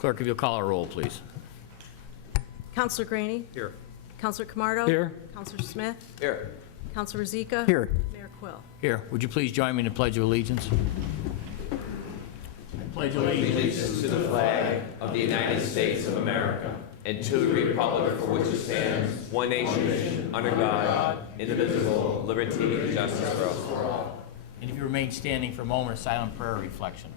Clerk, if you'll call our roll, please. Councilor Graney? Here. Councilor Camardo? Here. Councilor Smith? Here. Councilor Zika? Here. Mayor Quill. Here, would you please join me in the Pledge of Allegiance? I pledge allegiance Allegiance to the flag of the United States of America and to the republic for which it stands, one nation, under God, indivisible, liberty and justice for all. And if you remain standing for a moment of silent prayer reflection.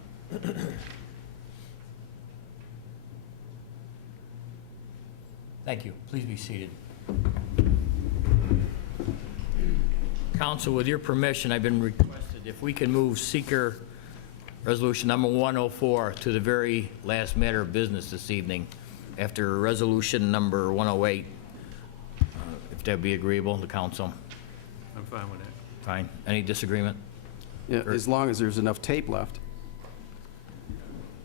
Thank you. Please be seated. Council, with your permission, I've been requested if we can move seeker resolution number 104 to the very last matter of business this evening after resolution number 108, if that be agreeable to council. I'm fine with that. Fine. Any disagreement? Yeah, as long as there's enough tape left.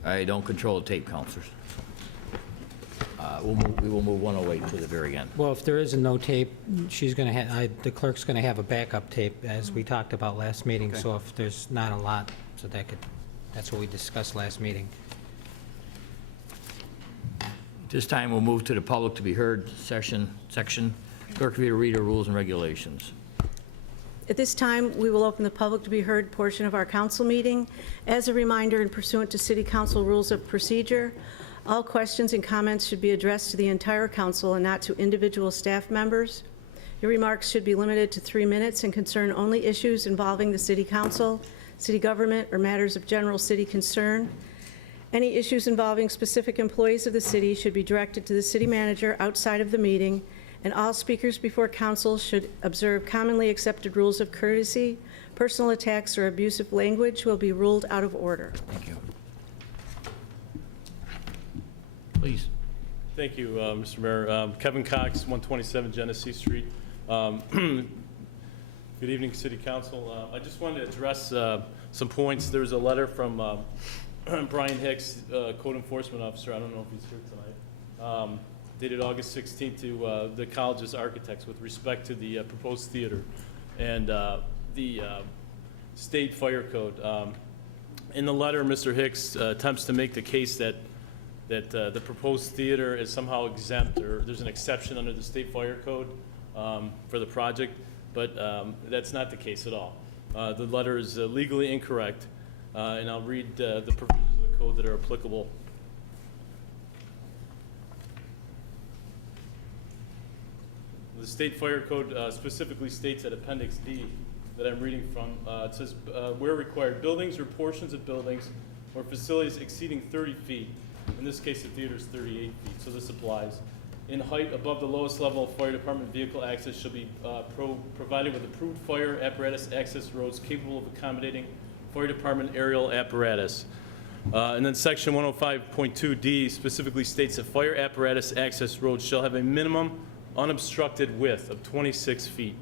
I don't control the tape, councilors. We will move 108 to the very end. Well, if there is no tape, she's going to have, the clerk's going to have a backup tape, as we talked about last meeting. Okay. So if there's not a lot, so that's what we discussed last meeting. This time, we'll move to the public to be heard section. Clerk, if you read the rules and regulations. At this time, we will open the public to be heard portion of our council meeting. As a reminder and pursuant to City Council rules of procedure, all questions and comments should be addressed to the entire council and not to individual staff members. Your remarks should be limited to 3 minutes and concern only issues involving the City Council, city government, or matters of general city concern. Any issues involving specific employees of the city should be directed to the city manager outside of the meeting, and all speakers before council should observe commonly accepted rules of courtesy. Personal attacks or abusive language will be ruled out of order. Thank you. Please. Thank you, Mr. Mayor. Kevin Cox, 127 Genesee Street. Good evening, City Council. I just wanted to address some points. There's a letter from Brian Hicks, Code Enforcement Officer. I don't know if he's here tonight. Dated August 16th to the college's architects with respect to the proposed theater and the state fire code. In the letter, Mr. Hicks attempts to make the case that the proposed theater is somehow exempt, or there's an exception under the state fire code for the project, but that's not the case at all. The letter is legally incorrect, and I'll read the provisions of the code that are applicable. The state fire code specifically states at Appendix D that I'm reading from, it says, where required, buildings or portions of buildings or facilities exceeding 30 feet, in this case the theater is 38 feet, so this applies, in height above the lowest level of fire department vehicle access shall be provided with approved fire apparatus access roads capable of accommodating fire department aerial apparatus. And then section 105.2D specifically states that fire apparatus access roads shall have a minimum unobstructed width of 26 feet.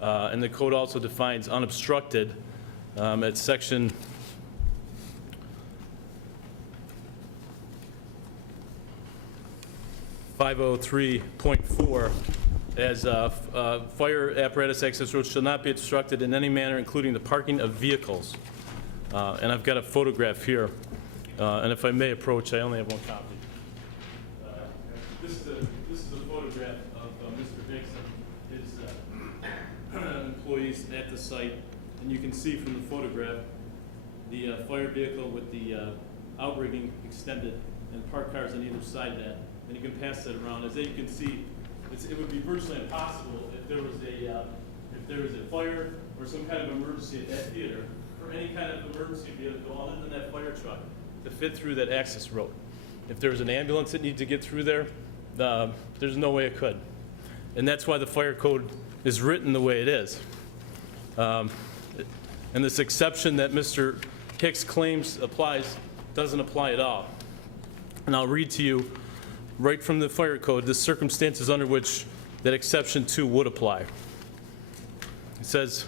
And the code also defines unobstructed at section 503.4 as fire apparatus access roads shall not be obstructed in any manner, including the parking of vehicles. And I've got a photograph here. And if I may approach, I only have one copy. This is a photograph of Mr. Hicks and his employees at the site. And you can see from the photograph the fire vehicle with the outrigging extended and parked cars on either side of that. And you can pass that around. As you can see, it would be virtually impossible if there was a fire or some kind of emergency at that theater, or any kind of emergency vehicle other than that fire truck, to fit through that access road. If there was an ambulance that needed to get through there, there's no way it could. And that's why the fire code is written the way it is. And this exception that Mr. Hicks claims applies doesn't apply at all. And I'll read to you right from the fire code the circumstances under which that exception 2 would apply. It says,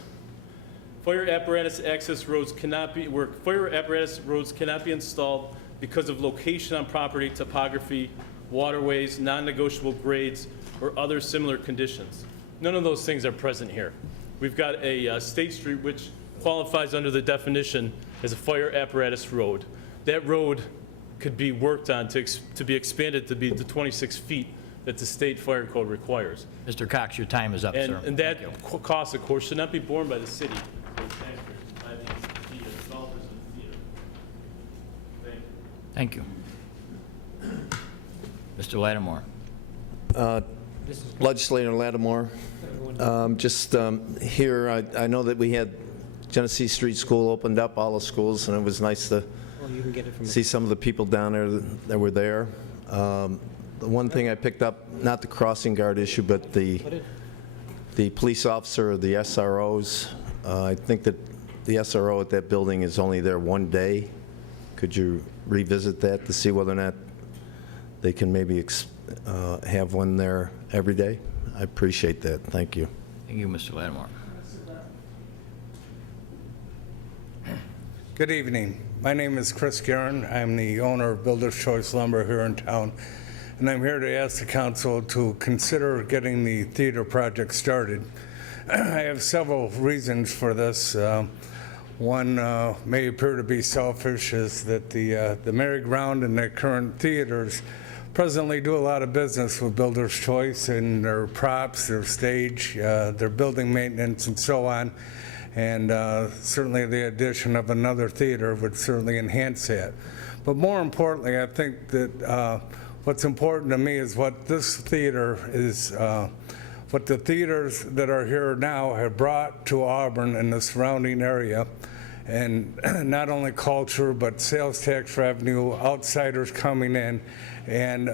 fire apparatus access roads cannot be, where fire apparatus roads cannot be installed because of location on property, topography, waterways, non-negotiable grades, or other similar conditions. None of those things are present here. We've got a state street which qualifies under the definition as a fire apparatus road. That road could be worked on to be expanded to be the 26 feet that the state fire code requires. Mr. Cox, your time is up, sir. And that Thank you. cost, of course, should not be borne by the city, or the taxpayers, by the developers of the theater. Thank you. Thank you. Mr. Lattimore. Legislator Lattimore, just here, I know that we had Genesee Street School opened up, all the schools, and it was nice to Well, you can get it from see some of the people down there that were there. The one thing I picked up, not the crossing guard issue, but the police officer, the SROs, I think that the SRO at that building is only there one day. Could you revisit that to see whether or not they can maybe have one there every day? I appreciate that. Thank you. Thank you, Mr. Lattimore. Good evening. My name is Chris Guerin. I'm the owner of Builder's Choice Lumber here in town, and I'm here to ask the council to consider getting the theater project started. I have several reasons for this. One may appear to be selfish, is that the merry-go-round and the current theaters presently do a lot of business with Builder's Choice and their props, their stage, their building maintenance, and so on. And certainly the addition of another theater would certainly enhance that. But more importantly, I think that what's important to me is what this theater is, what the theaters that are here now have brought to Auburn and the surrounding area. And not only culture, but sales tax revenue, outsiders coming in, and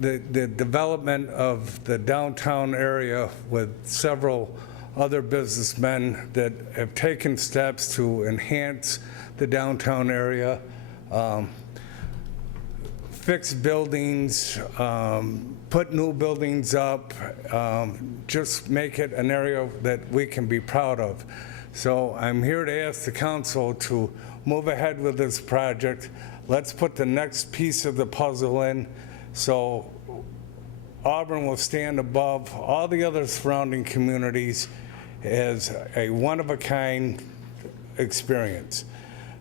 the development of the downtown area with several other businessmen that have taken steps to enhance the downtown area, fix buildings, put new buildings up, just make it an area that we can be proud of. So I'm here to ask the council to move ahead with this project. Let's put the next piece of the puzzle in so Auburn will stand above all the other surrounding communities as a one-of-a-kind experience.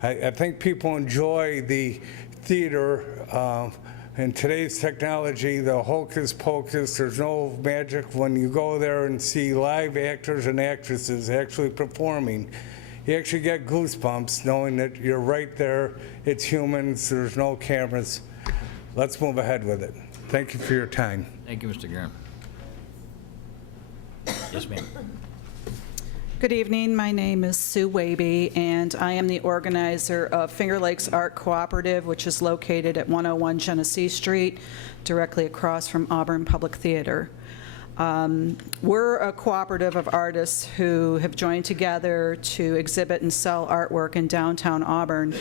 I think people enjoy the theater. In today's technology, the hocus pocus, there's no magic. When you go there and see live actors and actresses actually performing, you actually get goosebumps knowing that you're right there. It's humans, there's no cameras. Let's move ahead with it. Thank you for your time. Thank you, Mr. Guerin. Yes, ma'am. Good evening. My name is Sue Waby, and I am the organizer of Finger Lakes Art Cooperative, which is located at 101 Genesee Street, directly across from Auburn Public Theater. We're a cooperative of artists who have joined together to exhibit and sell artwork in downtown Auburn.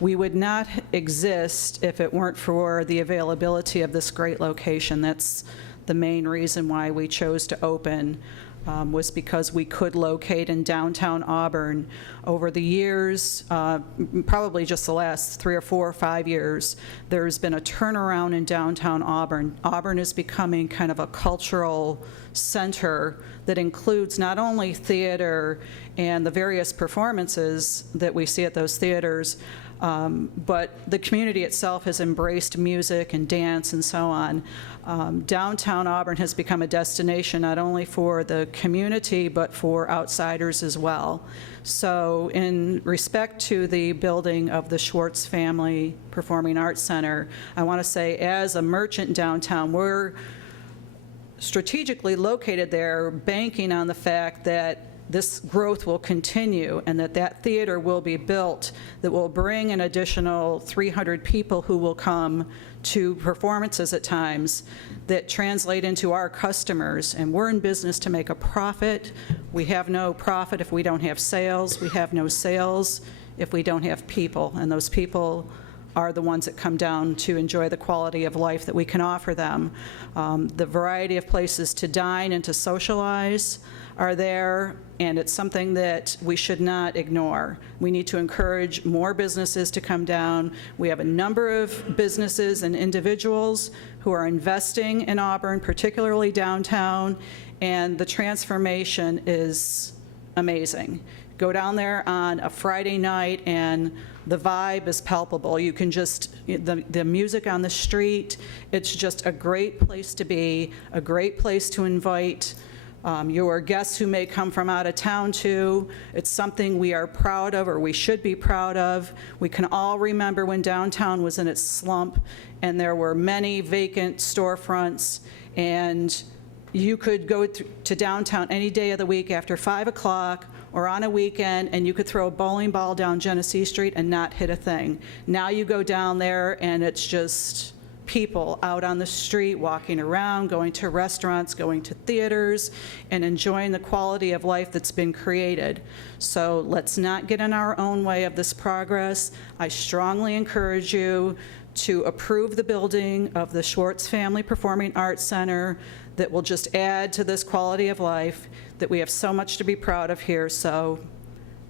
We would not exist if it weren't for the availability of this great location. That's the main reason why we chose to open. Was because we could locate in downtown Auburn. Over the years, probably just the last 3 or 4 or 5 years, there's been a turnaround in downtown Auburn. Auburn is becoming kind of a cultural center that includes not only theater and the various performances that we see at those theaters, but the community itself has embraced music and dance and so on. Downtown Auburn has become a destination not only for the community, but for outsiders as well. So in respect to the building of the Schwartz Family Performing Arts Center, I want to say as a merchant downtown, we're strategically located there, banking on the fact that this growth will continue and that theater will be built that will bring an additional 300 people who will come to performances at times that translate into our customers. And we're in business to make a profit. We have no profit if we don't have sales. We have no sales if we don't have people. And those people are the ones that come down to enjoy the quality of life that we can offer them. The variety of places to dine and to socialize are there, and it's something that we should not ignore. We need to encourage more businesses to come down. We have a number of businesses and individuals who are investing in Auburn, particularly downtown, and the transformation is amazing. Go down there on a Friday night and The vibe is palpable. You can just, the music on the street, it's just a great place to be, a great place to invite your guests who may come from out of town to. It's something we are proud of, or we should be proud of. We can all remember when downtown was in its slump and there were many vacant storefronts, and you could go to downtown any day of the week after 5 o'clock or on a weekend, and you could throw a bowling ball down Genesee Street and not hit a thing. Now you go down there and it's just people out on the street, walking around, going to restaurants, going to theaters, and enjoying the quality of life that's been created. So let's not get in our own way of this progress. I strongly encourage you to approve the building of the Schwartz Family Performing Arts Center that will just add to this quality of life that we have so much to be proud of here. So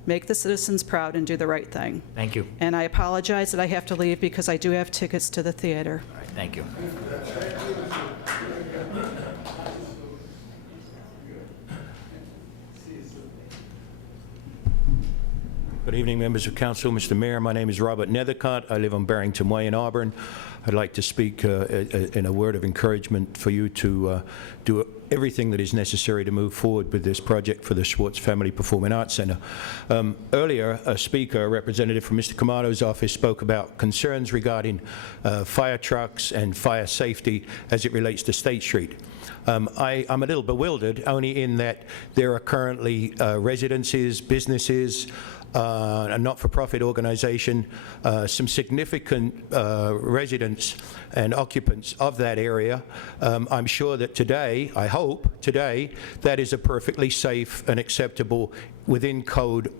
make the citizens proud and do the right thing. Thank you. And I apologize that I have to leave because I do have tickets to the theater. All right, thank you. Good evening, members of council. Mr. Mayor, my name is Robert Nethercott. I live on Barrington Way in Auburn. I'd like to speak in a word of encouragement for you to do everything that is necessary to move forward with this project for the Schwartz Family Performing Arts Center. Earlier, a speaker, a representative from Mr. Camato's office, spoke about concerns regarding fire trucks and fire safety as it relates to State Street. I'm a little bewildered, only in that there are currently residences, businesses, a not-for-profit organization, some significant residents and occupants of that area. I'm sure that today, I hope today, that is a perfectly safe and acceptable within code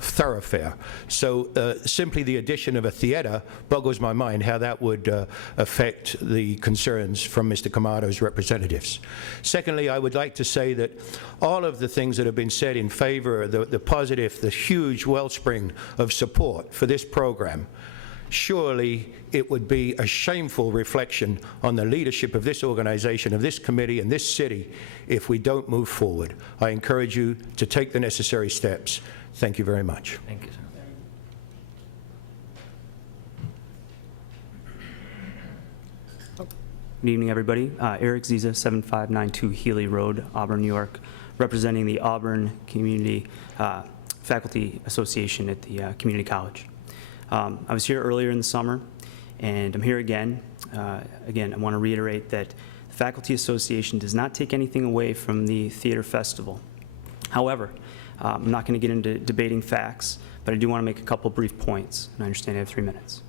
thoroughfare. So simply the addition of a theater boggles my mind how that would affect the concerns from Mr. Camato's representatives. Secondly, I would like to say that all of the things that have been said in favor, the positive, the huge wellspring of support for this program, surely it would be a shameful reflection on the leadership of this organization, of this committee, and this city if we don't move forward. I encourage you to take the necessary steps. Thank you very much. Thank you, sir. Good evening, everybody. Eric Ziza, 7592 Healy Road, Auburn, New York, representing the Auburn Community Faculty Association at the Community College. I was here earlier in the summer, and I'm here again. Again, I want to reiterate that the Faculty Association does not take anything away from the Theater Festival. However, I'm not going to get into debating facts, but I do want to make a couple brief points, and I understand I have 3 minutes.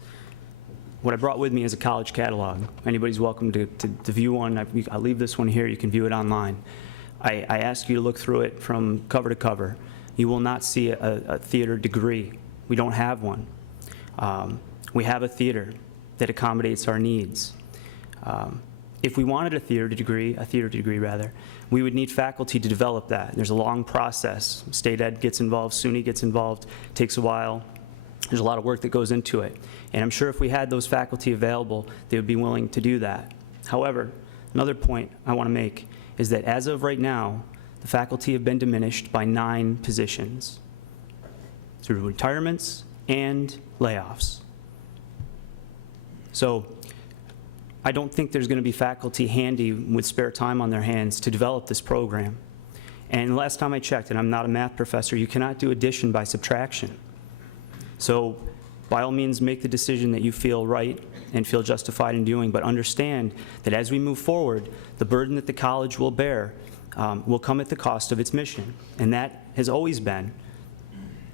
What I brought with me is a college catalog. Anybody's welcome to view one. I'll leave this one here. You can view it online. I ask you to look through it from cover to cover. You will not see a theater degree. We don't have one. We have a theater that accommodates our needs. If we wanted a theater degree rather, we would need faculty to develop that. There's a long process. State Ed gets involved, SUNY gets involved, takes a while. There's a lot of work that goes into it. And I'm sure if we had those faculty available, they would be willing to do that. However, another point I want to make is that as of right now, the faculty have been diminished by 9 positions through retirements and layoffs. So I don't think there's going to be faculty handy with spare time on their hands to develop this program. And last time I checked, and I'm not a math professor, you cannot do addition by subtraction. So by all means, make the decision that you feel right and feel justified in doing, but understand that as we move forward, the burden that the college will bear will come at the cost of its mission. And that has always been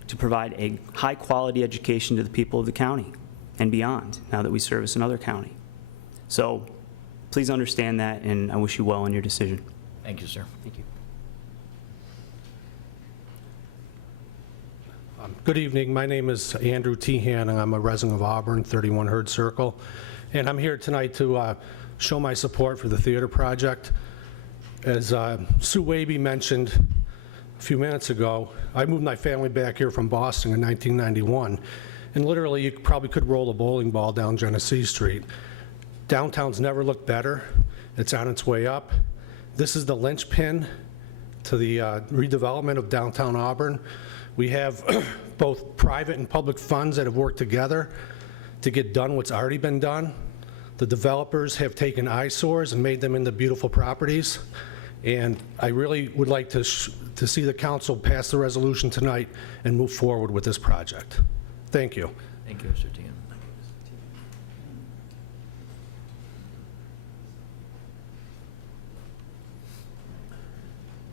to provide a high-quality education to the people of the county and beyond, now that we service another county. So please understand that, and I wish you well in your decision. Thank you, sir. Thank you. Good evening. My name is Andrew Tehan, and I'm a resident of Auburn, 31 Herd Circle. And I'm here tonight to show my support for the theater project. As Sue Waby mentioned a few minutes ago, I moved my family back here from Boston in 1991. And literally, you probably could roll a bowling ball down Genesee Street. Downtown's never looked better. It's on its way up. This is the linchpin to the redevelopment of downtown Auburn. We have both private and public funds that have worked together to get done what's already been done. The developers have taken eyesores and made them into beautiful properties. And I really would like to see the council pass the resolution tonight and move forward with this project. Thank you. Thank you, Mr. Tian.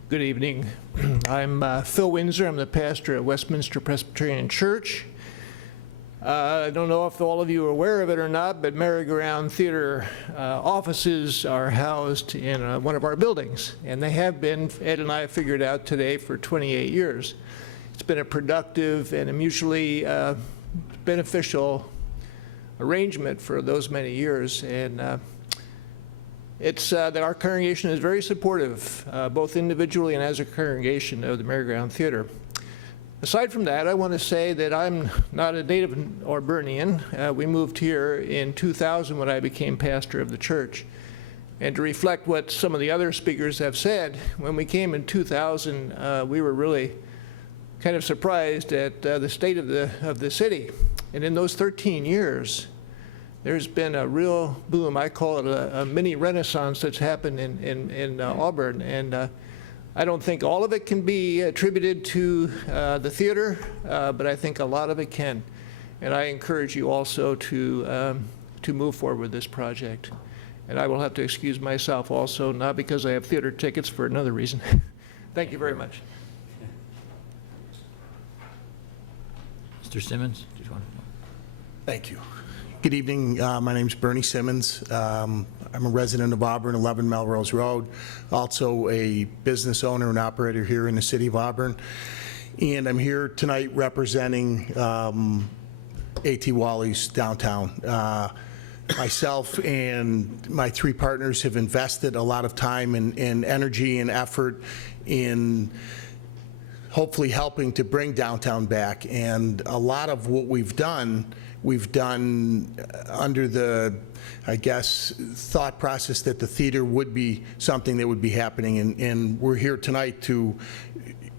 Good evening. I'm Phil Windsor. I'm the pastor at Westminster Presbyterian Church. I don't know if all of you are aware of it or not, but Merry-Go-Round Theater offices are housed in one of our buildings, and they have been, Ed and I figured out today, for 28 years. It's been a productive and a mutually beneficial arrangement for those many years, and it's that our congregation is very supportive, both individually and as a congregation, of the Merry-Go-Round Theater. Aside from that, I want to say that I'm not a native Auburnian. We moved here in 2000 when I became pastor of the church. And to reflect what some of the other speakers have said, when we came in 2000, we were really kind of surprised at the state of the city. And in those 13 years, there's been a real boom. I call it a mini renaissance that's happened in Auburn. And I don't think all of it can be attributed to the theater, but I think a lot of it can. And I encourage you also to move forward with this project. And I will have to excuse myself also, not because I have theater tickets, for another reason. Thank you very much. Mr. Simmons, do you want to? Thank you. Good evening. My name is Bernie Simmons. I'm a resident of Auburn, 11 Melrose Road, also a business owner and operator here in the city of Auburn. And I'm here tonight representing A.T. Wally's downtown. Myself and my three partners have invested a lot of time and energy and effort in hopefully helping to bring downtown back. And a lot of what we've done under the, I guess, thought process that the theater would be something that would be happening. And we're here tonight to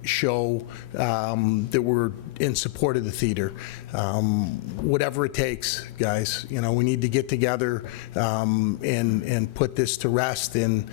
show that we're in support of the theater. Whatever it takes, guys. You know, we need to get together and put this to rest. And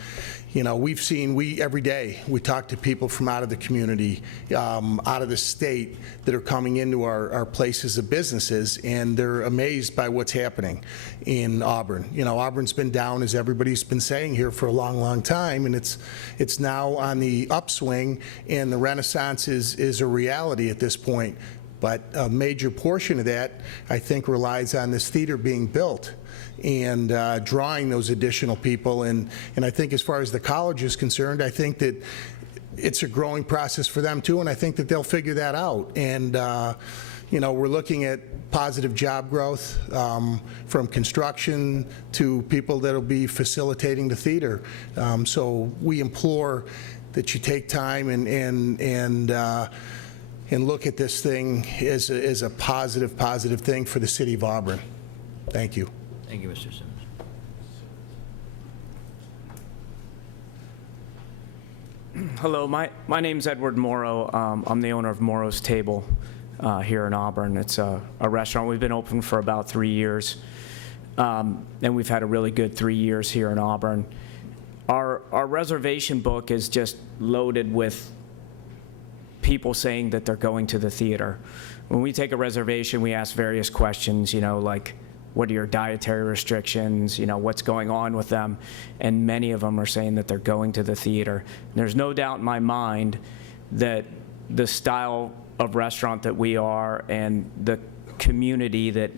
you know, every day we talk to people from out of the community, out of the state, that are coming into our places of businesses, and they're amazed by what's happening in Auburn. You know, Auburn's been down, as everybody's been saying here, for a long, long time, and it's now on the upswing, and the renaissance is a reality at this point. But a major portion of that, I think, relies on this theater being built and drawing those additional people. And I think as far as the college is concerned, I think that it's a growing process for them too, and I think that they'll figure that out. And you know, we're looking at positive job growth from construction to people that'll be facilitating the theater. So we implore that you take time and look at this thing as a positive thing for the city of Auburn. Thank you. Thank you, Mr. Simmons. Hello, my name's Edward Morrow. I'm the owner of Morrow's Table here in Auburn. It's a restaurant. We've been open for about 3 years, and we've had a really good 3 years here in Auburn. Our reservation book is just loaded with people saying that they're going to the theater. When we take a reservation, we ask various questions, you know, like, what are your dietary restrictions, you know, what's going on with them, and many of them are saying that they're going to the theater. And there's no doubt in my mind that the style of restaurant that we are and the community that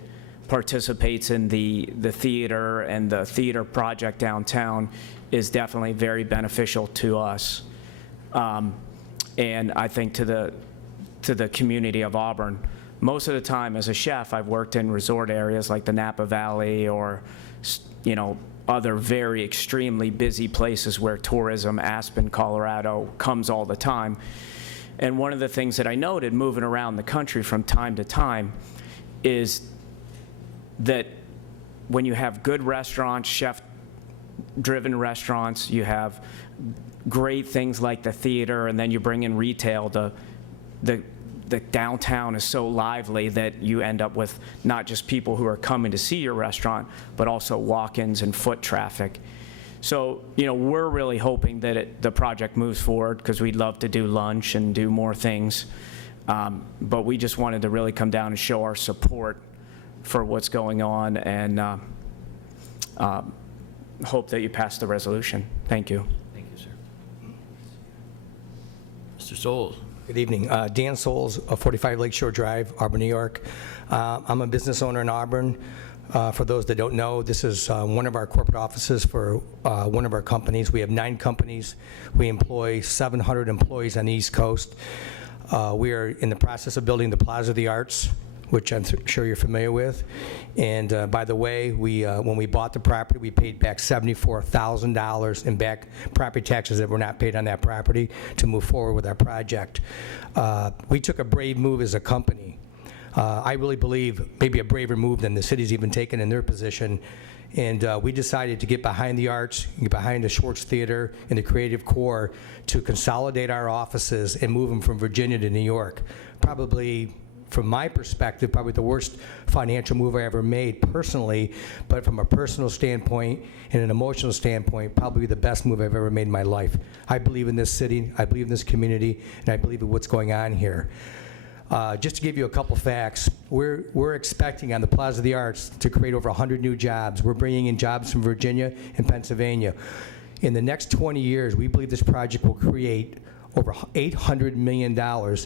participates in the theater and the theater project downtown is definitely very beneficial to us. And I think to the community of Auburn. Most of the time as a chef, I've worked in resort areas like the Napa Valley or, you know, other very extremely busy places where tourism, Aspen, Colorado, comes all the time. And one of the things that I noted moving around the country from time to time is that when you have good restaurants, chef-driven restaurants, you have great things like the theater, and then you bring in retail, the downtown is so lively that you end up with not just people who are coming to see your restaurant, but also walk-ins and foot traffic. So, we're really hoping that the project moves forward because we'd love to do lunch and do more things. But we just wanted to really come down and show our support for what's going on and hope that you pass the resolution. Thank you. Thank you, sir. Mr. Souls. Good evening. Dan Souls, 45 Lakeshore Drive, Auburn, New York. I'm a business owner in Auburn. For those that don't know, this is one of our corporate offices for one of our companies. We have 9 companies. We employ 700 employees on the East Coast. We are in the process of building the Plaza of the Arts, which I'm sure you're familiar with. And by the way, when we bought the property, we paid back $74,000 in back property taxes that were not paid on that property to move forward with our project. We took a brave move as a company. I really believe maybe a braver move than the city's even taken in their position. And we decided to get behind the arts, get behind the Schwartz Theater and the creative core to consolidate our offices and move them from Virginia to New York. Probably, from my perspective, probably the worst financial move I ever made personally, but from a personal standpoint and an emotional standpoint, probably the best move I've ever made in my life. I believe in this city, I believe in this community, and I believe in what's going on here. Just to give you a couple facts, we're expecting on the Plaza of the Arts to create over 100 new jobs. We're bringing in jobs from Virginia and Pennsylvania. In the next 20 years, we believe this project will create over $800 million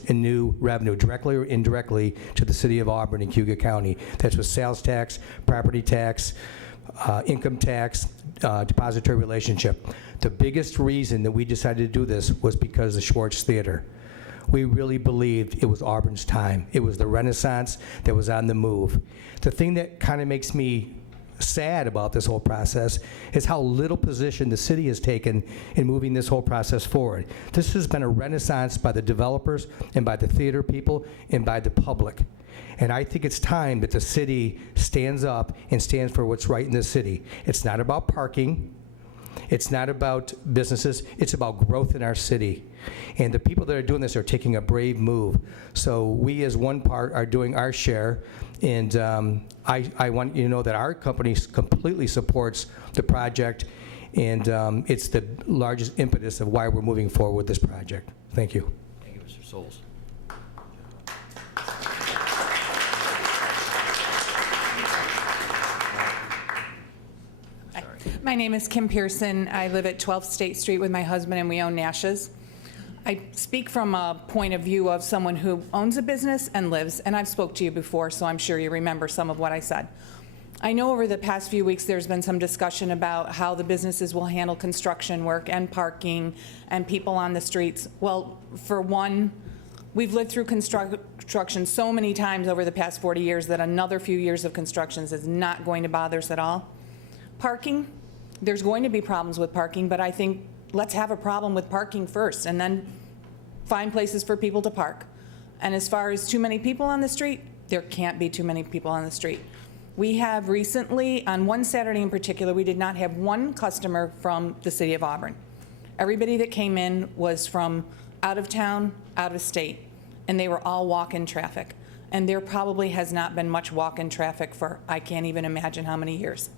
in new revenue, directly or indirectly, to the city of Auburn and Cuyahoga County. That's with sales tax, property tax, income tax, depository relationship. The biggest reason that we decided to do this was because of the Schwartz Theater. We really believed it was Auburn's time. It was the Renaissance that was on the move. The thing that kind of makes me sad about this whole process is how little position the city has taken in moving this whole process forward. This has been a renaissance by the developers and by the theater people and by the public. And I think it's time that the city stands up and stands for what's right in the city. It's not about parking. It's not about businesses. It's about growth in our city. And the people that are doing this are taking a brave move. So we, as one part, are doing our share. And I want you to know that our company completely supports the project. And it's the largest impetus of why we're moving forward with this project. Thank you. Thank you, Mr. Souls. My name is Kim Pearson. I live at 12th State Street with my husband, and we own Nash's. I speak from a point of view of someone who owns a business and lives, and I've spoke to you before, so I'm sure you remember some of what I said. I know over the past few weeks there's been some discussion about how the businesses will handle construction work and parking and people on the streets. Well, for one, we've lived through construction so many times over the past 40 years that another few years of construction is not going to bother us at all. Parking, there's going to be problems with parking, but I think let's have a problem with parking first and then find places for people to park. And as far as too many people on the street, there can't be too many people on the street. We have recently, on one Saturday in particular, we did not have one customer from the city of Auburn. Everybody that came in was from out of town, out of state, and they were all walk-in traffic. And there probably has not been much walk-in traffic for, I can't even imagine how many years.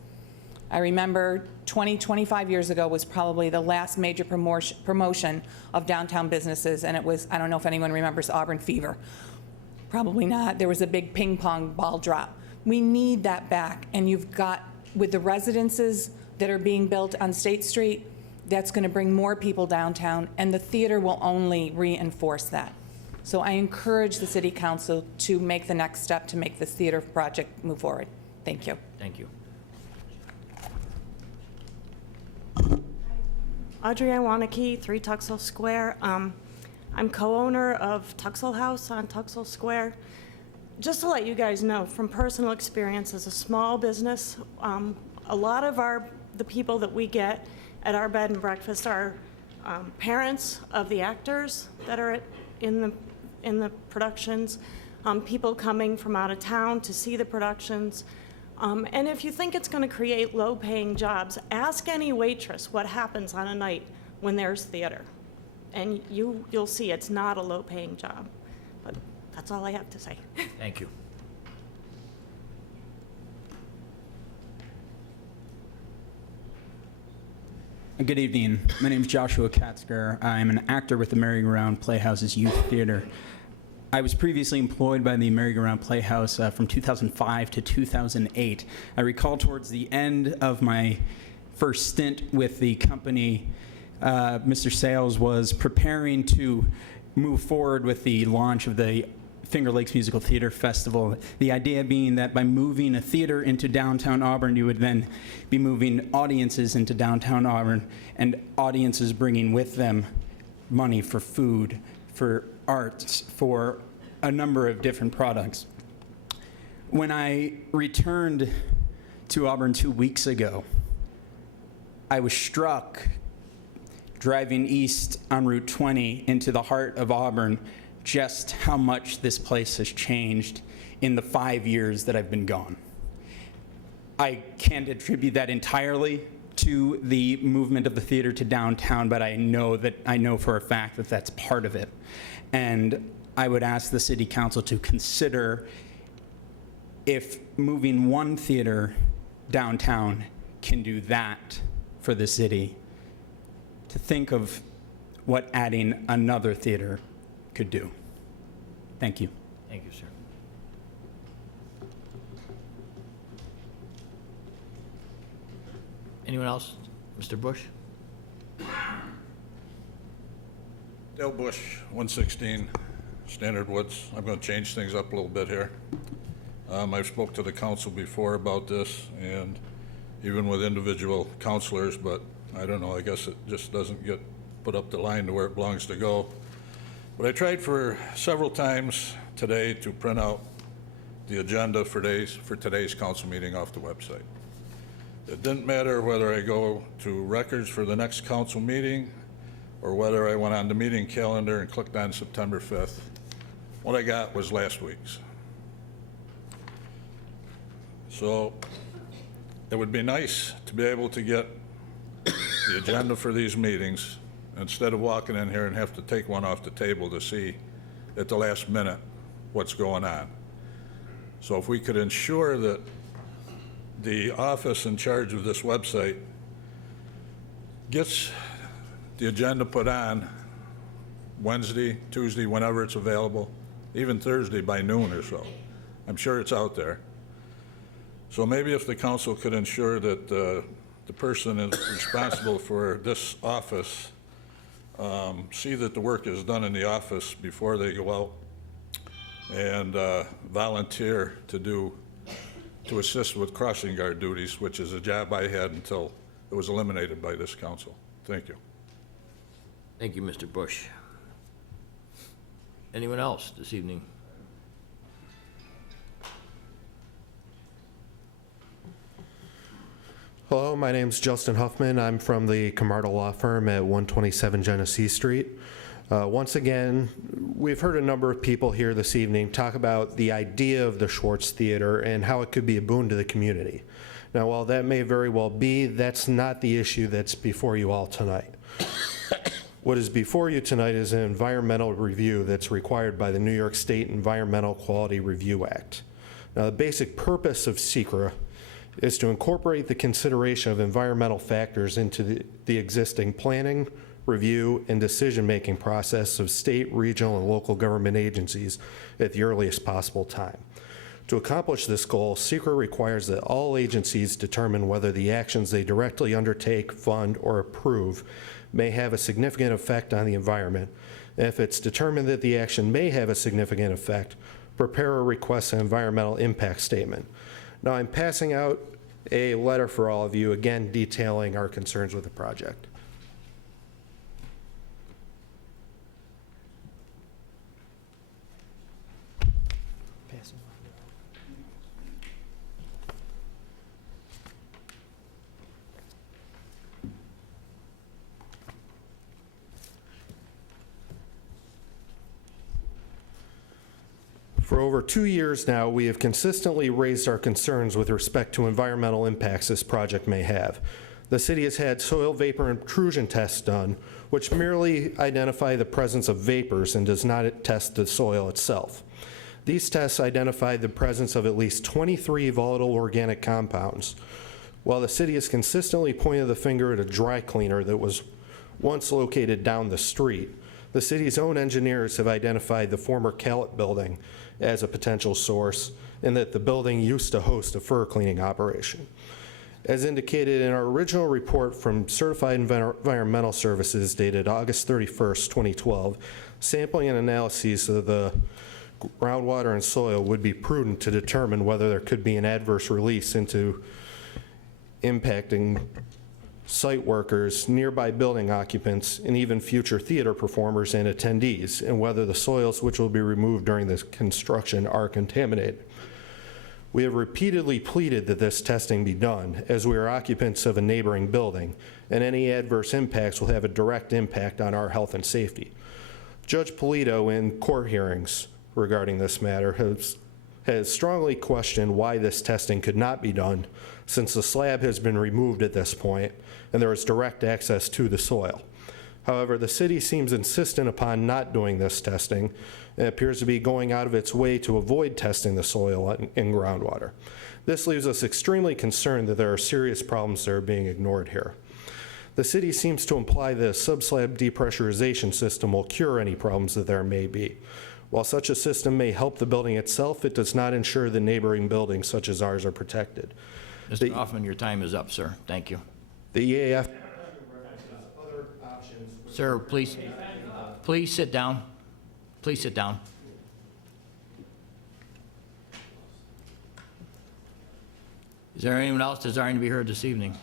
I remember 25 years ago was probably the last major promotion of downtown businesses, and it was, I don't know if anyone remembers Auburn Fever. Probably not. There was a big ping pong ball drop. We need that back, and you've got, with the residences that are being built on State Street, that's going to bring more people downtown, and the theater will only reinforce that. So I encourage the City Council to make the next step to make this theater project move forward. Thank you. Thank you. Audrey Iwaniki, 3 Tuxel Square. I'm co-owner of Tuxel House on Tuxel Square. Just to let you guys know, from personal experience as a small business, a lot of the people that we get at our bed and breakfast are parents of the actors that are in the productions, people coming from out of town to see the productions. And if you think it's going to create low-paying jobs, ask any waitress what happens on a night when there's theater. And you'll see it's not a low-paying job. But That's all I have to say. Thank you. Good evening. My name is Joshua Katzker. I'm an actor with the Merry-Go-Round Playhouse's Youth Theater. I was previously employed by the Merry-Go-Round Playhouse from 2005 to 2008. I recall towards the end of my first stint with the company, Mr. Sales was preparing to move forward with the launch of the Finger Lakes Musical Theater Festival. The idea being that by moving a theater into downtown Auburn, you would then be moving audiences into downtown Auburn, and audiences bringing with them money for food, for arts, for a number of different products. When I returned to Auburn 2 weeks ago, I was struck driving east on Route 20 into the heart of Auburn just how much this place has changed in the 5 years that I've been gone. I can't attribute that entirely to the movement of the theater to downtown, but I know for a fact that that's part of it. And I would ask the City Council to consider if moving one theater downtown can do that for the city, to think of what adding another theater could do. Thank you. Thank you, sir. Anyone else? Mr. Bush? Dale Bush, 116 Standard Woods. I'm going to change things up a little bit here. I've spoke to the council before about this, and even with individual councilors, but I don't know, I guess it just doesn't get put up the line to where it belongs to go. But I tried for several times today to print out the agenda for today's council meeting off the website. It didn't matter whether I go to records for the next council meeting or whether I went on the meeting calendar and clicked on September 5th. What I got was last week's. So it would be nice to be able to get the agenda for these meetings instead of walking in here and have to take one off the table to see at the last minute what's going on. So if we could ensure that the office in charge of this website gets the agenda put on Wednesday, Tuesday, whenever it's available, even Thursday by noon or so. I'm sure it's out there. So maybe if the council could ensure that the person is responsible for this office see that the work is done in the office before they go out and volunteer to assist with crossing guard duties, which is a job I had until it was eliminated by this council. Thank you. Thank you, Mr. Bush. Anyone else this evening? Hello, my name's Justin Huffman. I'm from the Camarda Law Firm at 127 Genesee Street. Once again, we've heard a number of people here this evening talk about the idea of the Schwartz Theater and how it could be a boon to the community. Now, while that may very well be, that's not the issue that's before you all tonight. What is before you tonight is an environmental review that's required by the New York State Environmental Quality Review Act. Now, the basic purpose of SECRA is to incorporate the consideration of environmental factors into the existing planning, review, and decision-making process of state, regional, and local government agencies at the earliest possible time. To accomplish this goal, SECRA requires that all agencies determine whether the actions they directly undertake, fund, or approve may have a significant effect on the environment. And if it's determined that the action may have a significant effect, prepare a request an environmental impact statement. Now, I'm passing out a letter for all of you, again detailing our concerns with the project. For over 2 years now, we have consistently raised our concerns with respect to environmental impacts this project may have. The city has had soil vapor intrusion tests done, which merely identify the presence of vapors and does not test the soil itself. These tests identified the presence of at least 23 volatile organic compounds. While the city has consistently pointed the finger at a dry cleaner that was once located down the street, the city's own engineers have identified the former Callet building as a potential source, and that the building used to host a fur cleaning operation. As indicated in our original report from Certified Environmental Services dated August 31st, 2012, sampling and analyses of the groundwater and soil would be prudent to determine whether there could be an adverse release into impacting site workers, nearby building occupants, and even future theater performers and attendees, and whether the soils which will be removed during this construction are contaminated. We have repeatedly pleaded that this testing be done, as we are occupants of a neighboring building, and any adverse impacts will have a direct impact on our health and safety. Judge Polito, in court hearings regarding this matter, has strongly questioned why this testing could not be done, since the slab has been removed at this point and there is direct access to the soil. However, the city seems insistent upon not doing this testing and appears to be going out of its way to avoid testing the soil in groundwater. This leaves us extremely concerned that there are serious problems that are being ignored here. The city seems to imply that a subslab depressurization system will cure any problems that there may be. While such a system may help the building itself, it does not ensure that neighboring buildings such as ours are protected. Mr. Hoffman, your time is up, sir. Thank you. The EAF. Sir, please sit down. Please sit down. Is there anyone else desiring to be heard this evening?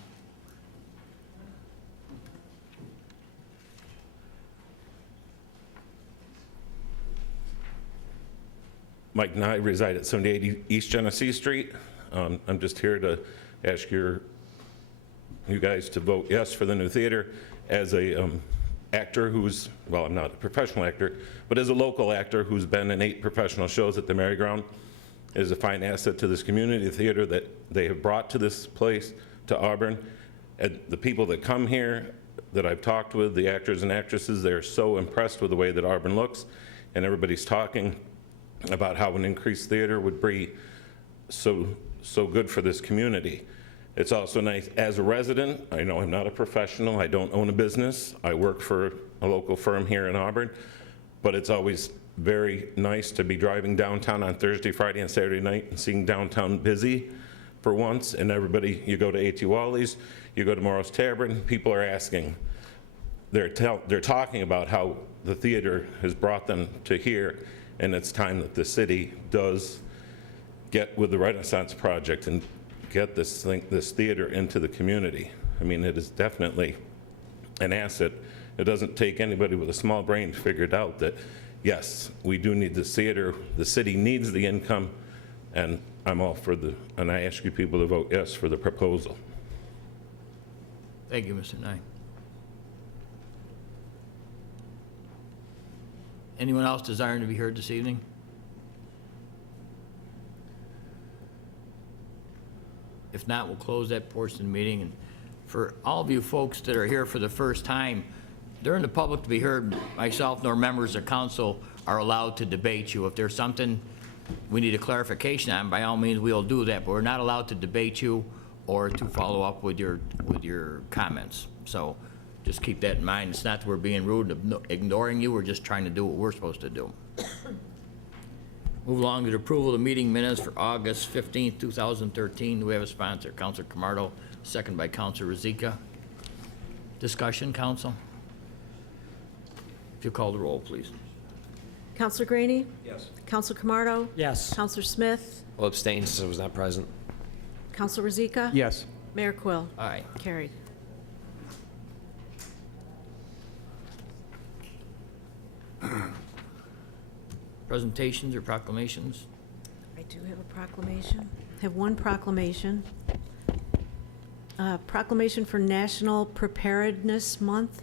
Mike and I reside at 78 East Genesee Street. I'm just here to ask you guys to vote yes for the new theater. As a actor who's, well, I'm not a professional actor, but as a local actor who's been in 8 professional shows at the Merry-Go-Round, it is a fine asset to this community theater that they have brought to this place, to Auburn. And the people that come here that I've talked with, the actors and actresses, they're so impressed with the way that Auburn looks, and everybody's talking about how an increased theater would be so good for this community. It's also nice, as a resident, I know I'm not a professional, I don't own a business, I work for a local firm here in Auburn, but it's always very nice to be driving downtown on Thursday, Friday, and Saturday night and seeing downtown busy for once, and everybody, you go to A.T. Wally's, you go to Morrow's Tavern, people are asking, they're talking about how the theater has brought them to here, and it's time that the city does get with the Renaissance Project and get this theater into the community. I mean, it is definitely an asset. It doesn't take anybody with a small brain to figure it out that, yes, we do need this theater. The city needs the income, and I'm all for and I ask you people to vote yes for the proposal. Thank you, Mr. Nye. Anyone else desiring to be heard this evening? If not, we'll close that portion of the meeting. And for all of you folks that are here for the first time, during the public to be heard, myself nor members of council are allowed to debate you. If there's something we need a clarification on, by all means, we'll do that. But we're not allowed to debate you or to follow up with your comments. So just keep that in mind. It's not that we're being rude and ignoring you. We're just trying to do what we're supposed to do. Move along to the approval of the meeting minutes for August 15th, 2013. Do we have a sponsor? Councilor Camardo, second by Councilor Rozika. Discussion, council? If you call the roll, please. Councilor Graney? Yes. Councilor Camardo? Yes. Councilor Smith? Will abstain since I was not present. Councilor Rozika? Yes. Mayor Quill? Aye. Carried. Presentations or proclamations? I do have a proclamation. I have one proclamation. Proclamation for National Preparedness Month.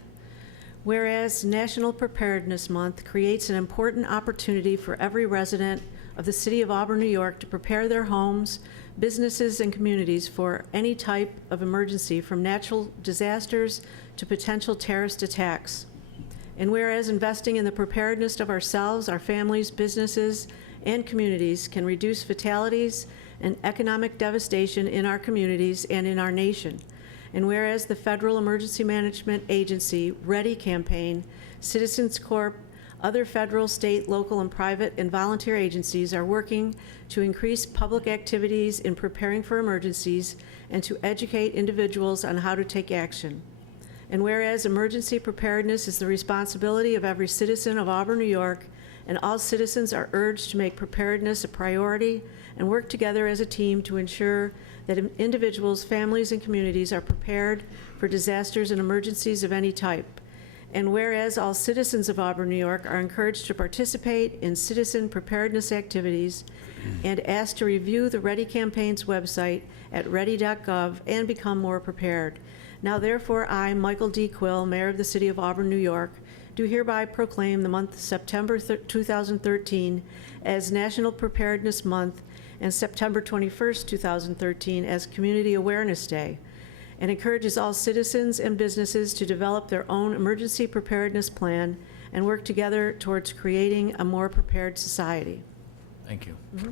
Whereas National Preparedness Month creates an important opportunity for every resident of the City of Auburn, New York, to prepare their homes, businesses, and communities for any type of emergency, from natural disasters to potential terrorist attacks. And whereas investing in the preparedness of ourselves, our families, businesses, and communities can reduce fatalities and economic devastation in our communities and in our nation. And whereas the Federal Emergency Management Agency READY campaign, Citizens Corp., other federal, state, local, and private and volunteer agencies are working to increase public activities in preparing for emergencies and to educate individuals on how to take action. And whereas emergency preparedness is the responsibility of every citizen of Auburn, New York, and all citizens are urged to make preparedness a priority and work together as a team to ensure that individuals, families, and communities are prepared for disasters and emergencies of any type. And whereas all citizens of Auburn, New York are encouraged to participate in citizen preparedness activities and asked to review the READY campaign's website at ready.gov and become more prepared. Now therefore, I, Michael D. Quill, Mayor of the City of Auburn, New York, do hereby proclaim the month of September 2013 as National Preparedness Month and September 21st, 2013 as Community Awareness Day, and encourages all citizens and businesses to develop their own emergency preparedness plan and work together towards creating a more prepared society. Thank you. I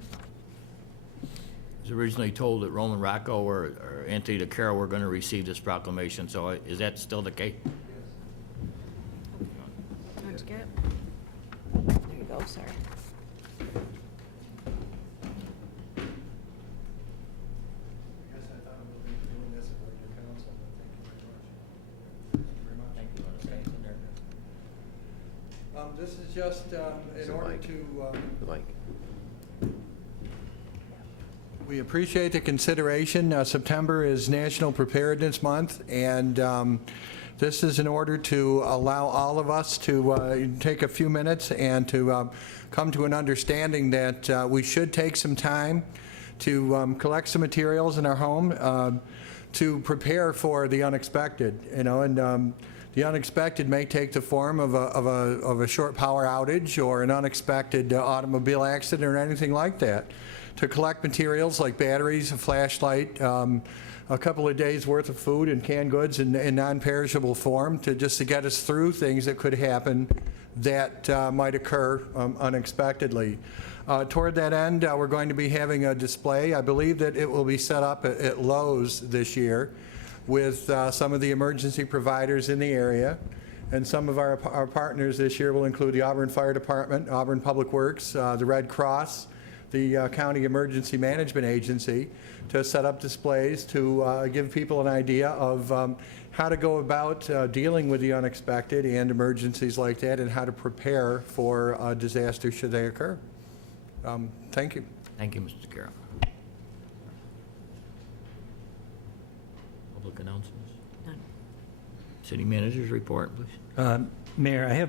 was originally told that Roman Rocco or Anthony DeCaro were going to receive this proclamation, so is that still the case? There you go, sorry. This is just in order to... We appreciate the consideration. September is National Preparedness Month, and this is in order to allow all of us to take a few minutes and to come to an understanding that we should take some time to collect some materials in our home to prepare for the unexpected, and the unexpected may take the form of a short power outage or an unexpected automobile accident or anything like that. To collect materials like batteries, a flashlight, a couple of days worth of food and canned goods in non-perishable form to get us through things that could happen that might occur unexpectedly. Toward that end, we're going to be having a display. I believe that it will be set up at Lowe's this year with some of the emergency providers in the area. And some of our partners this year will include the Auburn Fire Department, Auburn Public Works, the Red Cross, the County Emergency Management Agency, to set up displays to give people an idea of how to go about dealing with the unexpected and emergencies like that, and how to prepare for a disaster should they occur. Thank you. Thank you, Mr. Carroll. Public announcements? None. City manager's report, please. Mayor, I have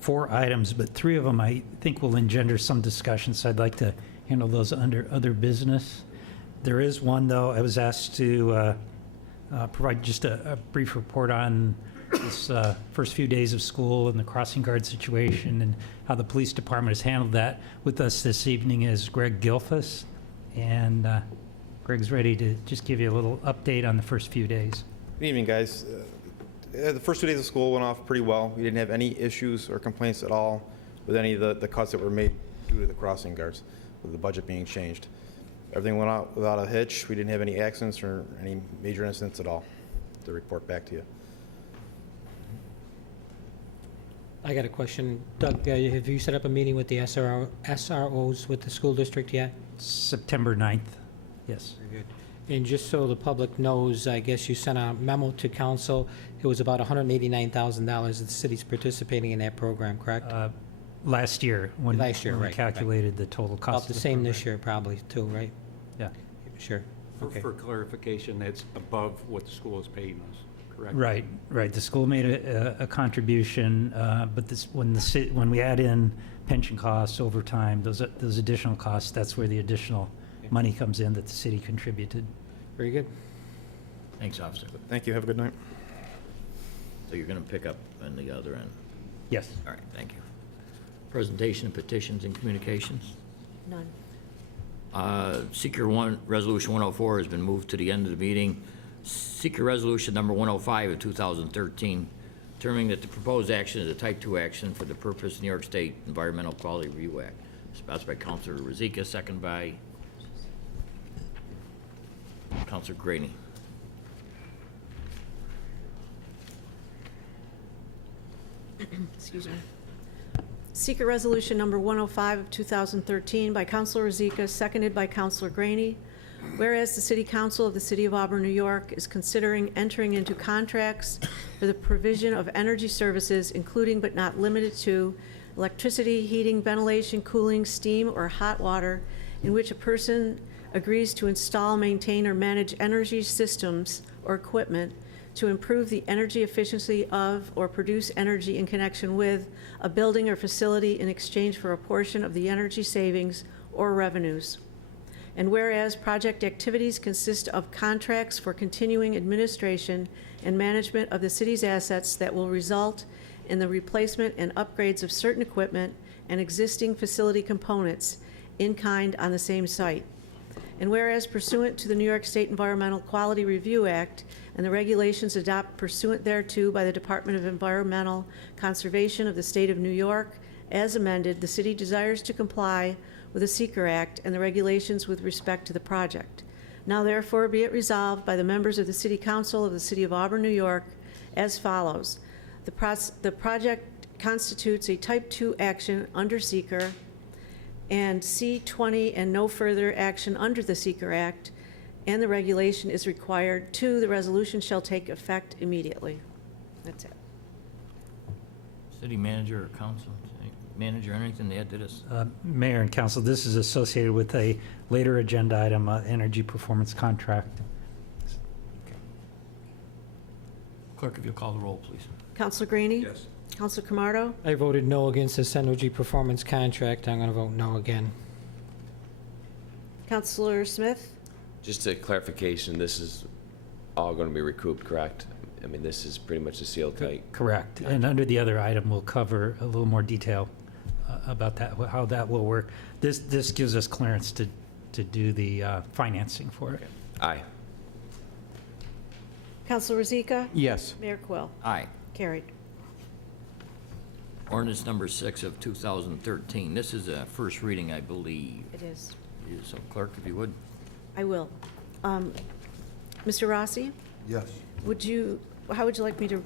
4 items, but 3 of them I think will engender some discussion, so I'd like to handle those under other business. There is one, though, I was asked to provide just a brief report on this first few days of school and the crossing guard situation and how the police department has handled that. With us this evening is Greg Gilfus, and Greg's ready to just give you a little update on the first few days. Good evening, guys. The first 2 days of school went off pretty well. We didn't have any issues or complaints at all with any of the cuts that were made due to the crossing guards, with the budget being changed. Everything went out without a hitch. We didn't have any accidents or any major incidents at all to report back to you. I got a question. Doug, have you set up a meeting with the SROs with the school district yet? September 9th, yes. Very good. And just so the public knows, I guess you sent a memo to council. It was about $189,000 that the city's participating in that program, correct? Last year, when right, we calculated the total cost. About the same this year, probably, too, right? Yeah. Sure. Okay. For clarification, that's above what the school is paying us, correct? Right, right. The school made a contribution, but when we add in pension costs, overtime, those additional costs, that's where the additional money comes in that the city contributed. Very good. Thanks, officer. Thank you. Have a good night. So you're going to pick up on the other end? Yes. All right, thank you. Presentation of petitions and communications. None. Seeker Resolution 104 has been moved to the end of the meeting. Seeker Resolution number 105 of 2013, determining that the proposed action is a Type 2 action for the purpose of New York State Environmental Quality Review Act. Sponsored by Councilor Rozika, second by Councilor Graney. Excuse me. Seeker Resolution number 105 of 2013 by Councilor Rozika, seconded by Councilor Graney. Whereas the City Council of the City of Auburn, New York is considering entering into contracts for the provision of energy services, including but not limited to electricity, heating, ventilation, cooling, steam, or hot water, in which a person agrees to install, maintain, or manage energy systems or equipment to improve the energy efficiency of or produce energy in connection with a building or facility in exchange for a portion of the energy savings or revenues. And whereas project activities consist of contracts for continuing administration and management of the city's assets that will result in the replacement and upgrades of certain equipment and existing facility components in kind on the same site. And whereas pursuant to the New York State Environmental Quality Review Act and the regulations adopted pursuant thereto by the Department of Environmental Conservation of the State of New York, as amended, the city desires to comply with the Seeker Act and the regulations with respect to the project. Now therefore be it resolved by the members of the City Council of the City of Auburn, New York, as follows. The project constitutes a Type 2 action under Seeker, and C20 and no further action under the Seeker Act, and the regulation is required. 2, the resolution shall take effect immediately. That's it. City manager or council, manager, anything to add to this? Mayor and council, this is associated with a later agenda item, energy performance contract. Clerk, if you'll call the roll, please. Councilor Graney? Yes. Councilor Camardo? I voted no against this energy performance contract. I'm going to vote no again. Councilor Smith? Just a clarification, this is all going to be recouped, correct? I mean, this is pretty much a seal tight. Correct. And under the other item, we'll cover a little more detail about that, how that will work. This gives us clearance to do the financing for it. Aye. Councilor Rozika? Yes. Mayor Quill? Aye. Carried. Ordinance number 6 of 2013. This is a first reading, I believe. It is. So clerk, if you would. I will. Mr. Rossi? Yes. How would you like me to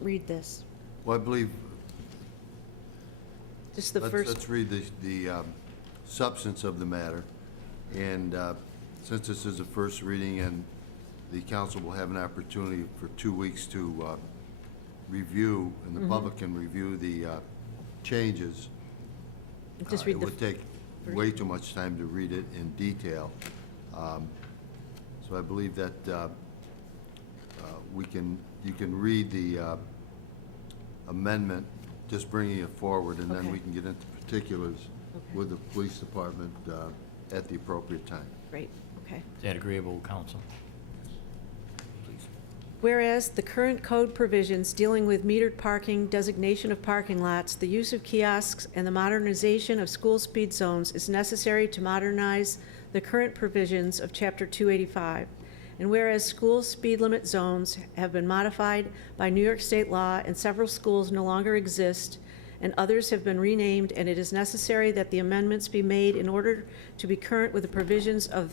read this? Well, I believe, Just the first. let's read the substance of the matter. And since this is a first reading and the council will have an opportunity for 2 weeks to review, and the public can review the changes, Just read it the would take way too much time to read it in detail. So I believe that you can read the amendment, just bringing it forward, and then Okay. we can get into particulars with the police department at the appropriate time. Great, okay. Is that agreeable, council? Please. Whereas the current code provisions dealing with metered parking, designation of parking lots, the use of kiosks, and the modernization of school speed zones is necessary to modernize the current provisions of Chapter 285. And whereas school speed limit zones have been modified by New York State law and several schools no longer exist, and others have been renamed, and it is necessary that the amendments be made in order to be current with the provisions of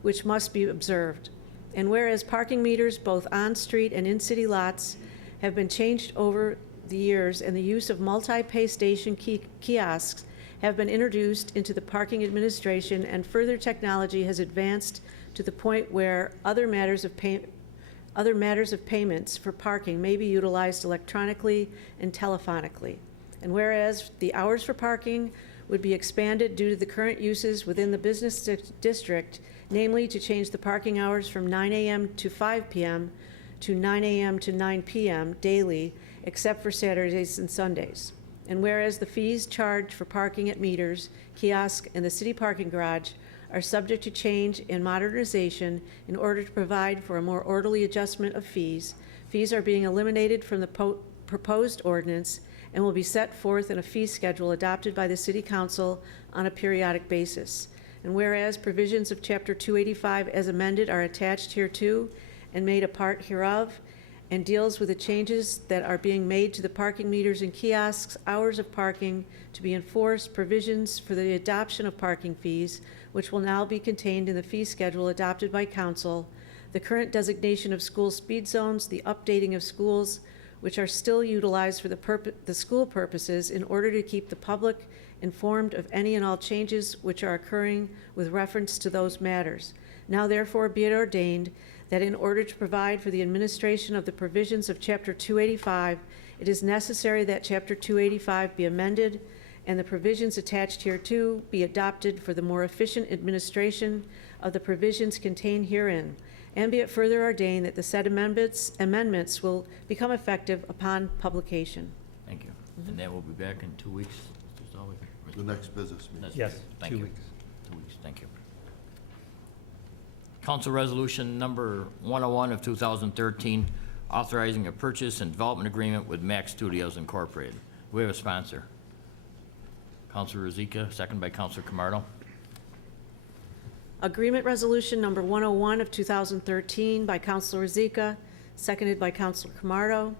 which must be observed. And whereas parking meters, both on-street and in city lots, have been changed over the years, and the use of multi-pay station kiosks have been introduced into the parking administration, and further technology has advanced to the point where other matters of payments for parking may be utilized electronically and telephonically. And whereas the hours for parking would be expanded due to the current uses within the business district, namely to change the parking hours from 9 a.m. to 5 p.m. to 9 a.m. to 9 p.m. daily, except for Saturdays and Sundays. And whereas the fees charged for parking at meters, kiosks, and the city parking garage are subject to change and modernization in order to provide for a more orderly adjustment of fees, fees are being eliminated from the proposed ordinance, and will be set forth in a fee schedule adopted by the City Council on a periodic basis. And whereas provisions of Chapter 285 as amended are attached hereto and made a part hereof, and deals with the changes that are being made to the parking meters and kiosks, hours of parking to be enforced, provisions for the adoption of parking fees, which will now be contained in the fee schedule adopted by council, the current designation of school speed zones, the updating of schools, which are still utilized for the school purposes in order to keep the public informed of any and all changes which are occurring with reference to those matters. Now therefore be it ordained that in order to provide for the administration of the provisions of Chapter 285, it is necessary that Chapter 285 be amended and the provisions attached hereto be adopted for the more efficient administration of the provisions contained herein. And be it further ordained that the said amendments will become effective upon publication. Thank you. And that will be back in 2 weeks, Mr. Selby? The next business meeting. Yes, Thank 2 you. weeks. 2 weeks, thank you. Council Resolution Number 101 of 2013, authorizing a purchase and development agreement with Mac Studios Incorporated. We have a sponsor. Councilor Rozika, second by Councilor Camardo. Agreement Resolution Number 101 of 2013 by Councilor Rozika, seconded by Councilor Camardo.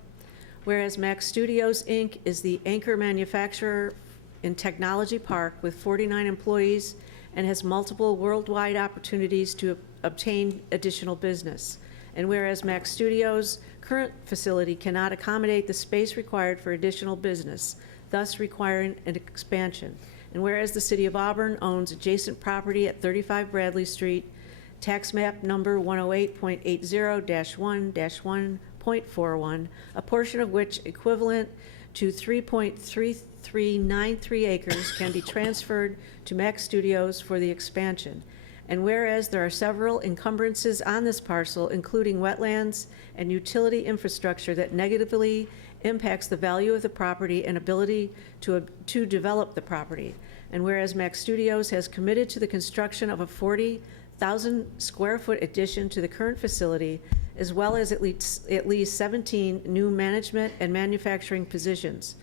Whereas Mac Studios, Inc. is the anchor manufacturer in Technology Park with 49 employees and has multiple worldwide opportunities to obtain additional business. And whereas Mac Studios' current facility cannot accommodate the space required for additional business, thus requiring an expansion. And whereas the City of Auburn owns adjacent property at 35 Bradley Street, tax map number 108.80-1-1.41, a portion of which equivalent to 3.3393 acres can be transferred to Mac Studios for the expansion. And whereas there are several encumbrances on this parcel, including wetlands and utility infrastructure that negatively impacts the value of the property and ability to develop the property. And whereas Mac Studios has committed to the construction of a 40,000 square foot addition to the current facility, as well as at least 17 new management and manufacturing positions.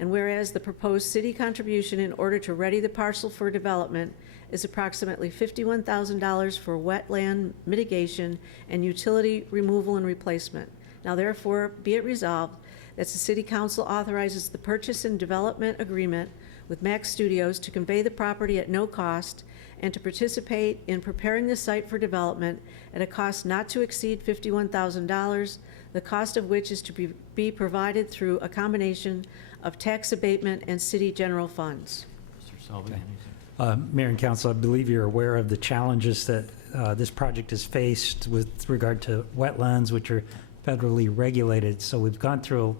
And whereas the proposed city contribution in order to ready the parcel for development is approximately $51,000 for wetland mitigation and utility removal and replacement. Now therefore be it resolved that the City Council authorizes the purchase and development agreement with Mac Studios to convey the property at no cost and to participate in preparing the site for development at a cost not to exceed $51,000, the cost of which is to be provided through a combination of tax abatement and city general funds. Mr. Selby, anything? Mayor and Council, I believe you're aware of the challenges that this project has faced with regard to wetlands, which are federally regulated. So we've gone through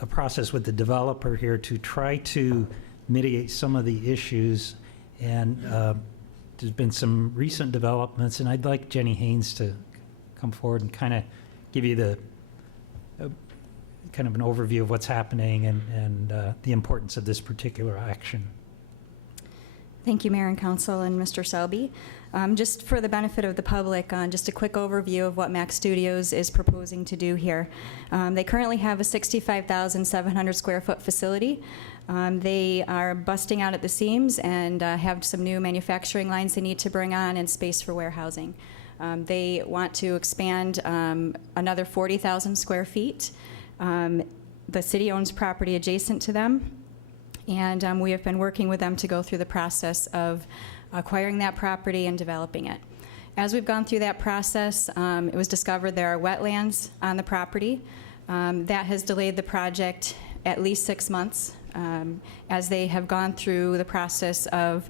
a process with the developer here to try to mitigate some of the issues. And there's been some recent developments, and I'd like Jenny Haynes to come forward and kind of give you the kind of an overview of what's happening and the importance of this particular action. Thank you, Mayor and Council and Mr. Selby. Just for the benefit of the public, just a quick overview of what Mac Studios is proposing to do here. They currently have a 65,700 square foot facility. They are busting out at the seams and have some new manufacturing lines they need to bring on and space for warehousing. They want to expand another 40,000 square feet. The city owns property adjacent to them, and we have been working with them to go through the process of acquiring that property and developing it. As we've gone through that process, it was discovered there are wetlands on the property. That has delayed the project at least 6 months as they have gone through the process of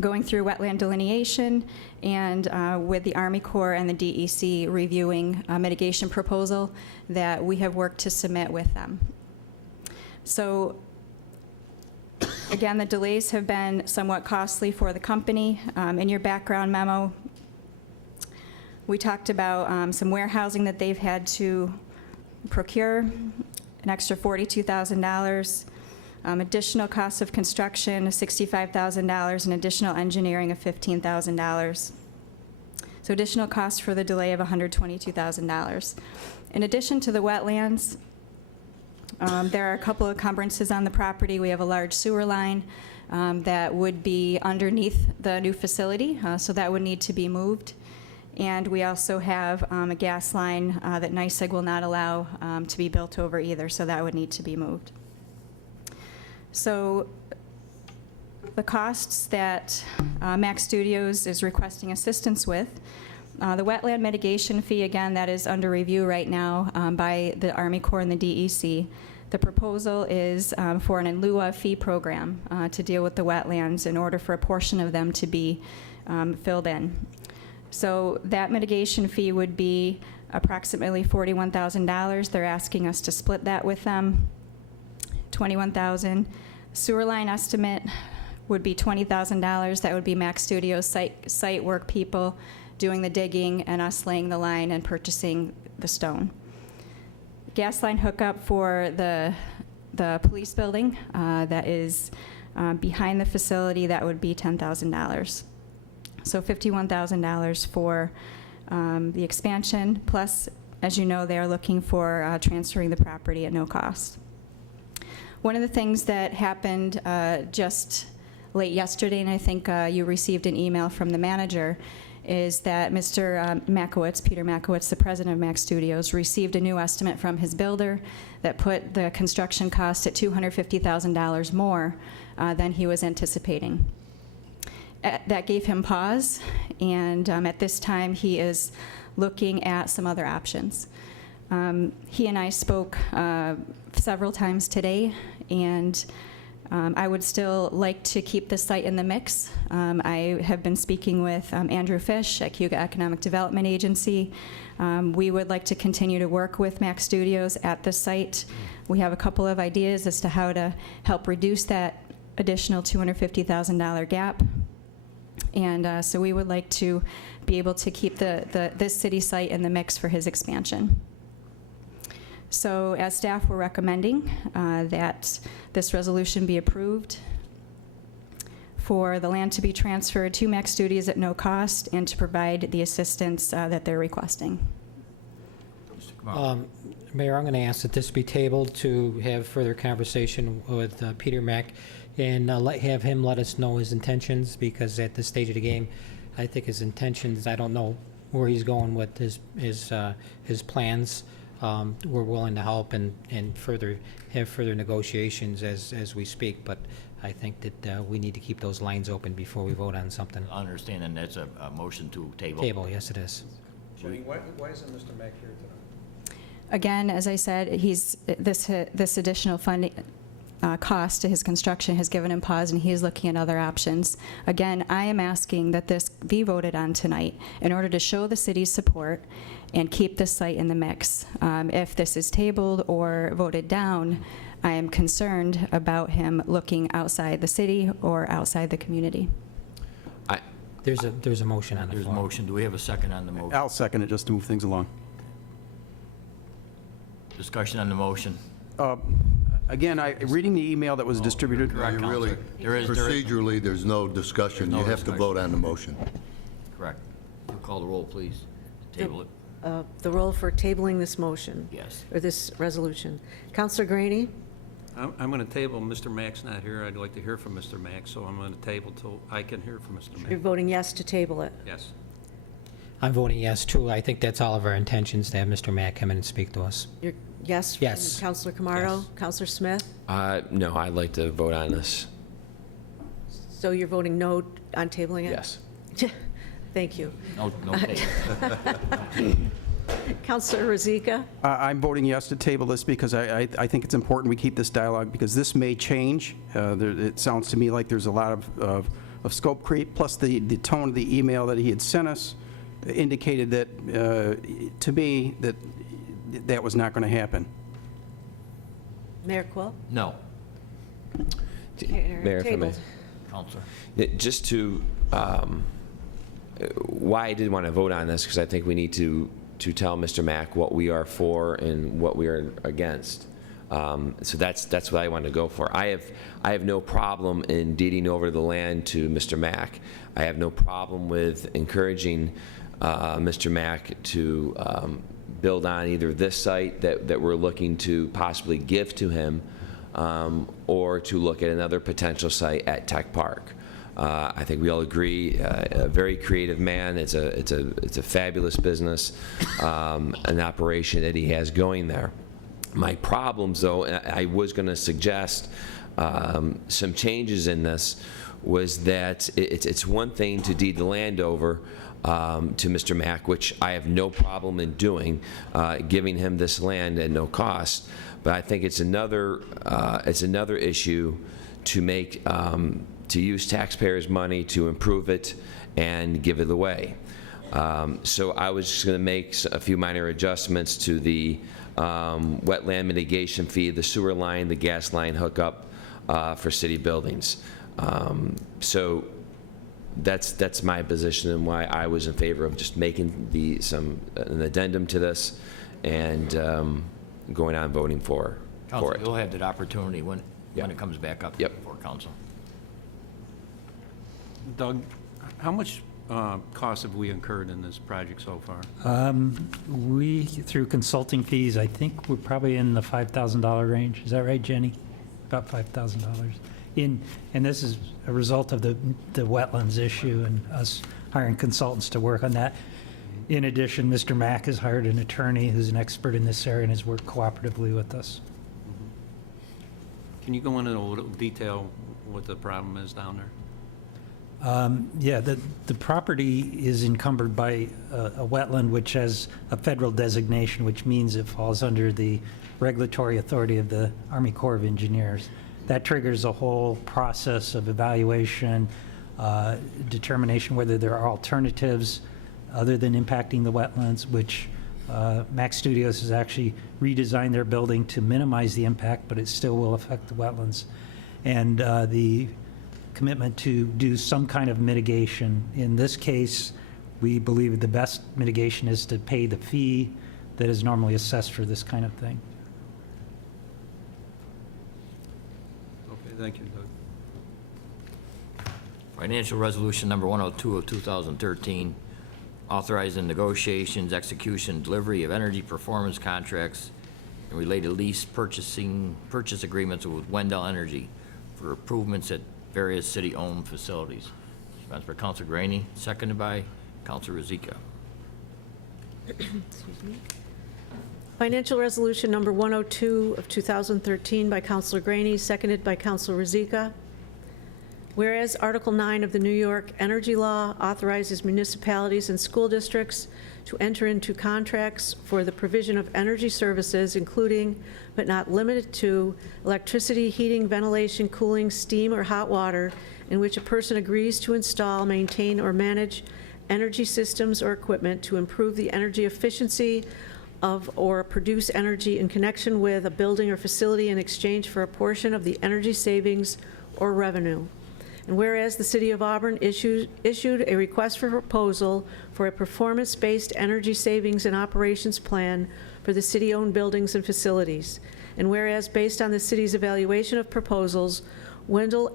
going through wetland delineation and with the Army Corps and the DEC reviewing a mitigation proposal that we have worked to submit with them. So again, the delays have been somewhat costly for the company. In your background memo, we talked about some warehousing that they've had to procure, an extra $42,000, additional costs of construction of $65,000, and additional engineering of $15,000. So additional costs for the delay of $122,000. In addition to the wetlands, There are a couple of encumbrances on the property. We have a large sewer line that would be underneath the new facility, so that would need to be moved. And we also have a gas line that NYSEG will not allow to be built over either, so that would need to be moved. So the costs that Mac Studios is requesting assistance with, the wetland mitigation fee, again, that is under review right now by the Army Corps and the DEC. The proposal is for an in lieu of fee program to deal with the wetlands in order for a portion of them to be filled in. So that mitigation fee would be approximately $41,000. They're asking us to split that with them, $21,000. Sewer line estimate would be $20,000. That would be Mac Studios site work people doing the digging and us laying the line and purchasing the stone. Gas line hookup for the police building that is behind the facility, that would be $10,000. So $51,000 for the expansion, plus, as you know, they are looking for transferring the property at no cost. One of the things that happened just late yesterday, and I think you received an email from the manager, is that Mr. Makowitz, Peter Makowitz, the president of Mac Studios, received a new estimate from his builder that put the construction cost at $250,000 more than he was anticipating. That gave him pause, and at this time he is looking at some other options. He and I spoke several times today, and I would still like to keep the site in the mix. I have been speaking with Andrew Fish at Cayuga Economic Development Agency. We would like to continue to work with Mac Studios at the site. We have a couple of ideas as to how to help reduce that additional $250,000 gap. And so we would like to be able to keep this city site in the mix for his expansion. So as staff, we're recommending that this resolution be approved for the land to be transferred to Mac Studios at no cost and to provide the assistance that they're requesting. Mayor, I'm going to ask that this be tabled to have further conversation with Peter Mack and have him let us know his intentions, because at this stage of the game, I think his intentions, I don't know where he's going with his plans. We're willing to help and have further negotiations as we speak, but I think that we need to keep those lines open before we vote on something. I understand, and that's a motion to table. Table, yes it is. Why isn't Mr. Mack here tonight? Again, as I said, this additional funding cost to his construction has given him pause, and he is looking at other options. Again, I am asking that this be voted on tonight in order to show the city's support and keep this site in the mix. If this is tabled or voted down, I am concerned about him looking outside the city or outside the community. There's a motion on the floor. There's a motion. Do we have a second on the motion? I'll second it just to move things along. Discussion on the motion. Again, reading the email that was distributed. Correct, You really, procedurally, there's no discussion. You have to vote on the motion. Correct. You'll call the roll, please. Table it. The roll for tabling this motion. Yes. Or this resolution. Councilor Graney? I'm going to table. Mr. Mack's not here. I'd like to hear from Mr. Mack, so I'm going to table till I can hear from Mr. You're Mack. voting yes to table it. Yes. I'm voting yes, too. I think that's all of our intentions, to have Mr. Mack come in and speak to us. You're yes? Yes. From Councilor Camardo? Yes. Councilor Smith? No, I'd like to vote on this. So you're voting no on tabling it? Yes. Thank you. No table. Councilor Rozika? I'm voting yes to table this because I think it's important we keep this dialogue, because this may change. It sounds to me like there's a lot of scope creep, plus the tone of the email that he had sent us indicated that, to me, that was not going to happen. Mayor Quill? No. Mayor, if I may. Councilor. Just to, why I did want to vote on this, because I think we need to tell Mr. Mack what we are for and what we are against. So that's what I wanted to go for. I have no problem in deeding over the land to Mr. Mack. I have no problem with encouraging Mr. Mack to build on either this site that we're looking to possibly give to him, or to look at another potential site at Tech Park. I think we all agree, a very creative man. It's a fabulous business, an operation that he has going there. My problems, though, I was going to suggest some changes in this, was that it's one thing to deed the land over to Mr. Mack, which I have no problem in doing, giving him this land at no cost. But I think it's another issue to make to use taxpayers' money to improve it and give it away. So I was just going to make a few minor adjustments to the wetland mitigation fee, the sewer line, the gas line hookup for city buildings. So that's my position and why I was in favor of just making an addendum to this and going on voting for Council, it. you'll have that opportunity when it comes back up before council. Doug, how much cost have we incurred in this project so far? We, through consulting fees, I think we're probably in the $5,000 range. Is that right, Jenny? About $5,000. And this is a result of the wetlands issue and us hiring consultants to work on that. In addition, Mr. Mack has hired an attorney who's an expert in this area and has worked cooperatively with us. Can you go into a little detail what the problem is down there? Yeah, the property is encumbered by a wetland which has a federal designation, which means it falls under the regulatory authority of the Army Corps of Engineers. That triggers a whole process of evaluation, determination whether there are alternatives other than impacting the wetlands, which Mac Studios has actually redesigned their building to minimize the impact, but it still will affect the wetlands. And the commitment to do some kind of mitigation. In this case, we believe the best mitigation is to pay the fee that is normally assessed for this kind of thing. Okay, thank you, Doug. Financial Resolution Number 102 of 2013, authorizing negotiations, execution, delivery of energy performance contracts and related lease purchase agreements with Wendell Energy for improvements at various city-owned facilities. Sponsored by Councilor Graney, seconded by Councilor Rozika. Excuse me. Financial Resolution Number 102 of 2013 by Councilor Graney, seconded by Councilor Rozika. Whereas Article 9 of the New York Energy Law authorizes municipalities and school districts to enter into contracts for the provision of energy services, including but not limited to electricity, heating, ventilation, cooling, steam, or hot water, in which a person agrees to install, maintain, or manage energy systems or equipment to improve the energy efficiency of or produce energy in connection with a building or facility in exchange for a portion of the energy savings or revenue. And whereas the City of Auburn issued a request for proposal for a performance-based energy savings and operations plan for the city-owned buildings and facilities. And whereas based on the city's evaluation of proposals, Wendell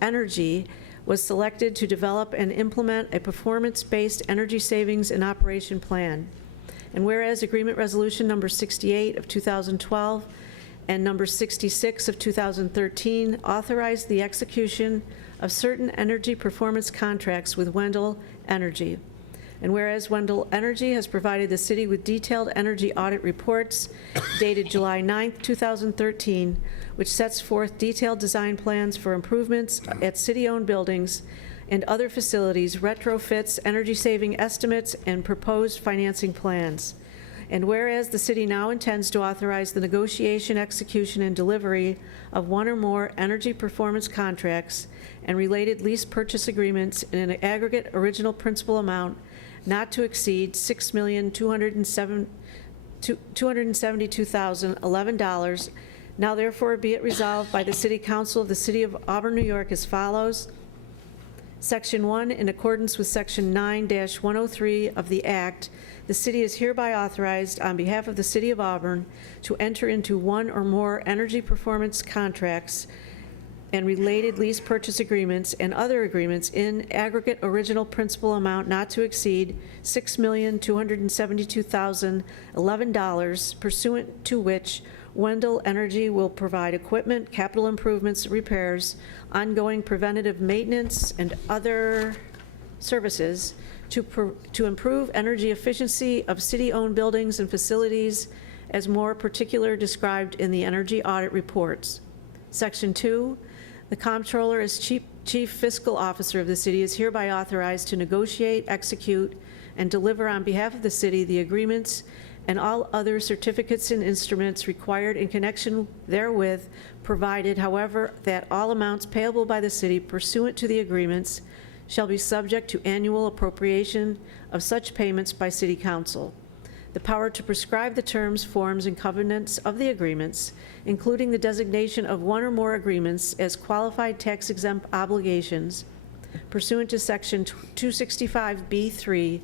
Energy was selected to develop and implement a performance-based energy savings and operation plan. And whereas Agreement Resolution Number 68 of 2012 and Number 66 of 2013 authorized the execution of certain energy performance contracts with Wendell Energy. And whereas Wendell Energy has provided the city with detailed energy audit reports dated July 9th, 2013, which sets forth detailed design plans for improvements at city-owned buildings and other facilities, retrofits, energy-saving estimates, and proposed financing plans. And whereas the city now intends to authorize the negotiation, execution, and delivery of one or more energy performance contracts and related lease purchase agreements in an aggregate original principal amount not to exceed $6,272,011. Now therefore be it resolved by the City Council of the City of Auburn, New York as follows. Section 1, in accordance with Section 9-103 of the Act, the city is hereby authorized on behalf of the City of Auburn to enter into one or more energy performance contracts and related lease purchase agreements and other agreements in aggregate original principal amount not to exceed $6,272,011, pursuant to which Wendell Energy will provide equipment, capital improvements, repairs, ongoing preventative maintenance, and other services to improve energy efficiency of city-owned buildings and facilities as more particular described in the energy audit reports. Section 2, the comptroller as chief fiscal officer of the city is hereby authorized to negotiate, execute, and deliver on behalf of the city the agreements and all other certificates and instruments required in connection therewith, provided, however, that all amounts payable by the city pursuant to the agreements shall be subject to annual appropriation of such payments by City Council. The power to prescribe the terms, forms, and covenants of the agreements, including the designation of one or more agreements as qualified tax-exempt obligations pursuant to Section 265B3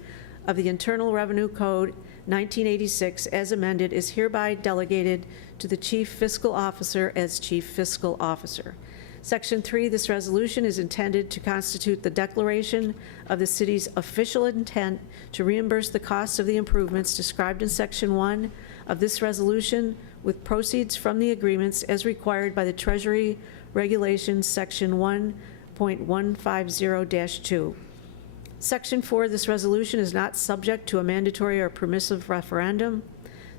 of the Internal Revenue Code 1986 as amended, is hereby delegated to the Chief Fiscal Officer as Chief Fiscal Officer. Section 3, this resolution is intended to constitute the declaration of the city's official intent to reimburse the costs of the improvements described in Section 1 of this resolution with proceeds from the agreements as required by the Treasury Regulations, Section 1.150-2. Section 4, this resolution is not subject to a mandatory or permissive referendum.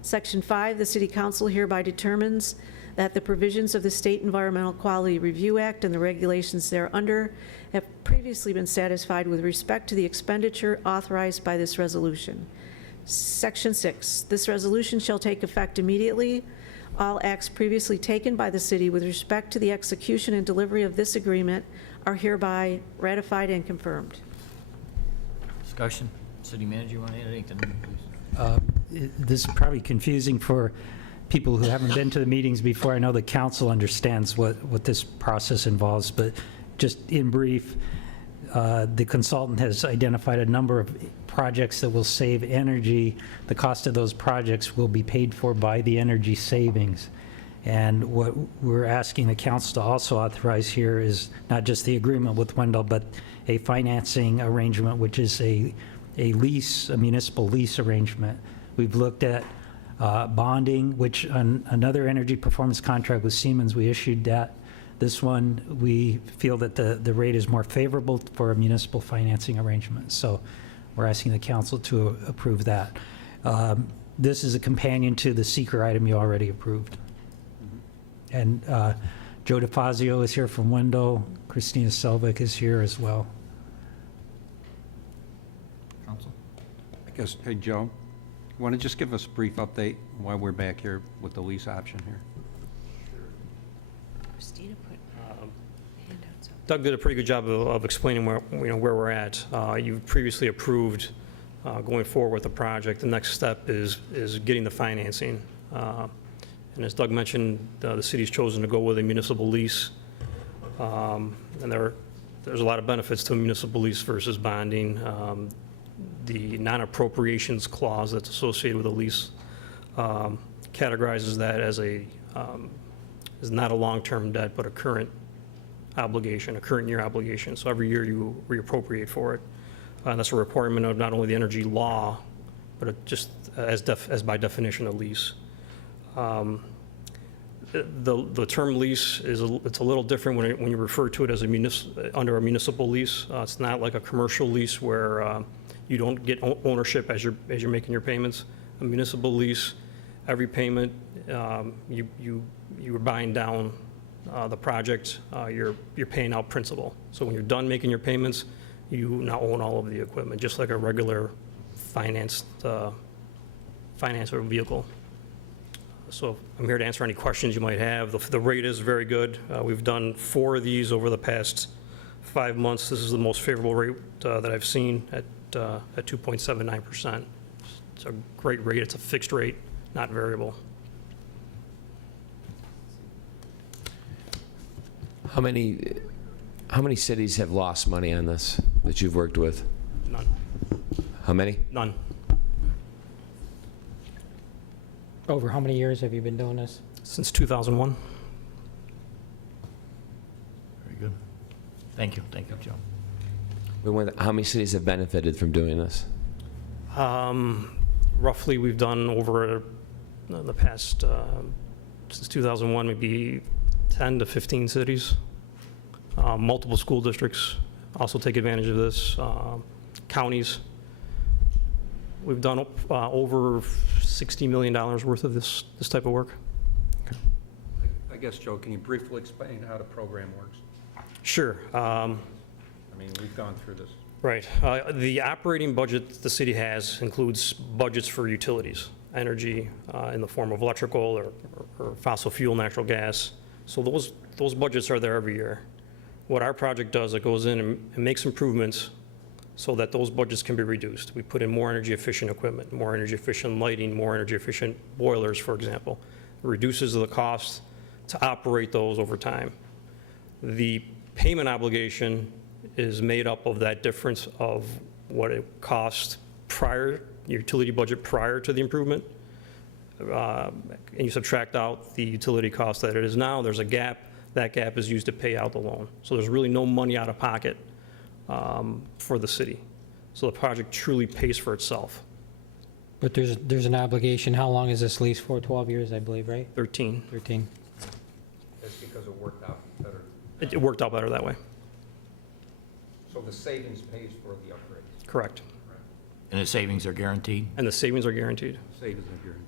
Section 5, the City Council hereby determines that the provisions of the State Environmental Quality Review Act and the regulations thereunder have previously been satisfied with respect to the expenditure authorized by this resolution. Section 6, this resolution shall take effect immediately. All acts previously taken by the city with respect to the execution and delivery of this agreement are hereby ratified and confirmed. Discussion? City manager, you want to add anything, please? This is probably confusing for people who haven't been to the meetings before. I know the council understands what this process involves, but just in brief, the consultant has identified a number of projects that will save energy. The cost of those projects will be paid for by the energy savings. And what we're asking the council to also authorize here is not just the agreement with Wendell, but a financing arrangement, which is a lease, a municipal lease arrangement. We've looked at bonding, which on another energy performance contract with Simmons, we issued that. This one, we feel that the rate is more favorable for a municipal financing arrangement. So we're asking the council to approve that. This is a companion to the seeker item you already approved. And Joe DeFazio is here from Wendell. Christina Selvik is here as well. Council? I guess, hey, Joe, you want to just give us a brief update while we're back here with the lease option here? Christina put handouts up. Doug did a pretty good job of explaining where we're at. You've previously approved going forward with the project. The next step is getting the financing. And as Doug mentioned, the city's chosen to go with a municipal lease. And there's a lot of benefits to a municipal lease versus bonding. The non-appropriations clause that's associated with a lease categorizes that as is not a long-term debt, but a current obligation, a current year obligation. So every year you reappropriate for it. And that's a requirement of not only the energy law, but just as by definition a lease. The term lease it's a little different when you refer to it as under a municipal lease. It's not like a commercial lease where you don't get ownership as you're making your payments. A municipal lease, every payment you're buying down the project, you're paying out principal. So when you're done making your payments, you now own all of the equipment, just like a regular finance or vehicle. So I'm here to answer any questions you might have. The rate is very good. We've done 4 of these over the past 5 months. This is the most favorable rate that I've seen at 2.79%. It's a great rate. It's a fixed rate, not variable. How many cities have lost money on this that you've worked with? None. How many? None. Over how many years have you been doing this? Since 2001. Thank you, Joe. How many cities have benefited from doing this? Roughly, we've done over the past, since 2001, maybe 10 to 15 cities. Multiple school districts also take advantage of this. Counties. We've done over $60 million worth of this type of work. I guess, Joe, can you briefly explain how the program works? Sure. I mean, we've gone through this. Right. The operating budget the city has includes budgets for utilities, energy in the form of electrical or fossil fuel, natural gas. So those budgets are there every year. What our project does, it goes in and makes improvements so that those budgets can be reduced. We put in more energy efficient equipment, more energy efficient lighting, more energy efficient boilers, for example. It reduces the cost to operate those over time. The payment obligation is made up of that difference of what it cost prior, utility budget prior to the improvement, and you subtract out the utility cost that it is now. There's a gap. That gap is used to pay out the loan. So there's really no money out of pocket for the city. So the project truly pays for itself. But there's an obligation. How long is this lease for? 12 years, I believe, right? 13. 13. That's because it worked out better. It worked out better that way. So the savings pays for the upgrades. Correct. And the savings are guaranteed? And the savings are guaranteed. Savings are guaranteed.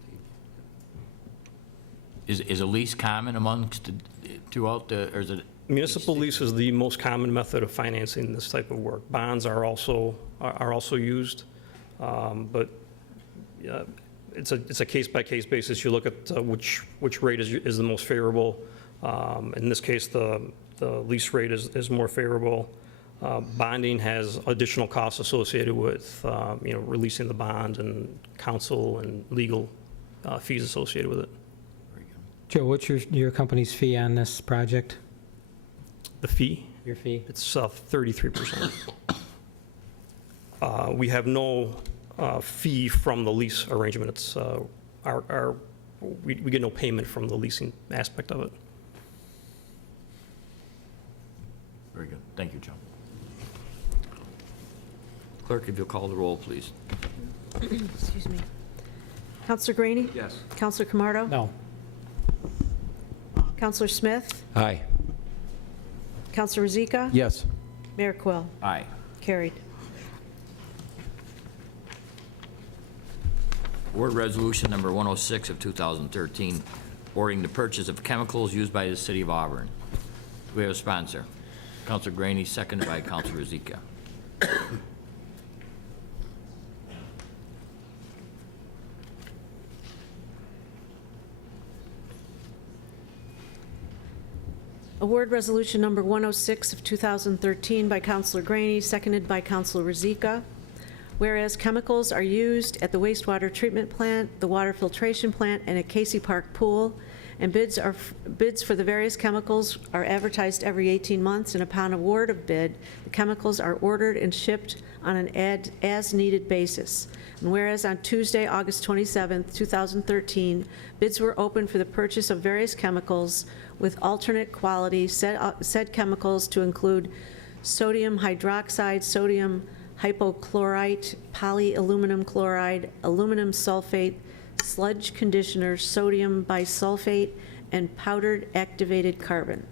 Is a lease common amongst, throughout the, or is it? Municipal lease is the most common method of financing this type of work. Bonds are also used, but it's a case-by-case basis. You look at which rate is the most favorable. In this case, the lease rate is more favorable. Bonding has additional costs associated with releasing the bond and counsel and legal fees associated with it. Joe, what's your company's fee on this project? The fee? Your fee? It's 33%. We have no fee from the lease arrangement. It's we get no payment from the leasing aspect of it. Very good. Thank you, Joe. Clerk, if you'll call the roll, please. Excuse me. Counselor Graney? Yes. Counselor Camardo? No. Counselor Smith? Aye. Counselor Rozika? Yes. Mayor Quill? Aye. Carried. Board Resolution Number 106 of 2013, ordering the purchase of chemicals used by the City of Auburn. Do we have a sponsor? Counselor Graney, seconded by Counselor Rozika. Award Resolution Number 106 of 2013 by Counselor Graney, seconded by Counselor Rozika. Whereas chemicals are used at the wastewater treatment plant, the water filtration plant, and at Casey Park Pool, and bids for the various chemicals are advertised every 18 months, and upon award of bid, the chemicals are ordered and shipped on an as-needed basis. And whereas on Tuesday, August 27, 2013, bids were opened for the purchase of various chemicals with alternate quality, said chemicals to include sodium hydroxide, sodium hypochlorite, polyaluminum chloride, aluminum sulfate, sludge conditioner, sodium bisulfate, and powdered activated carbon.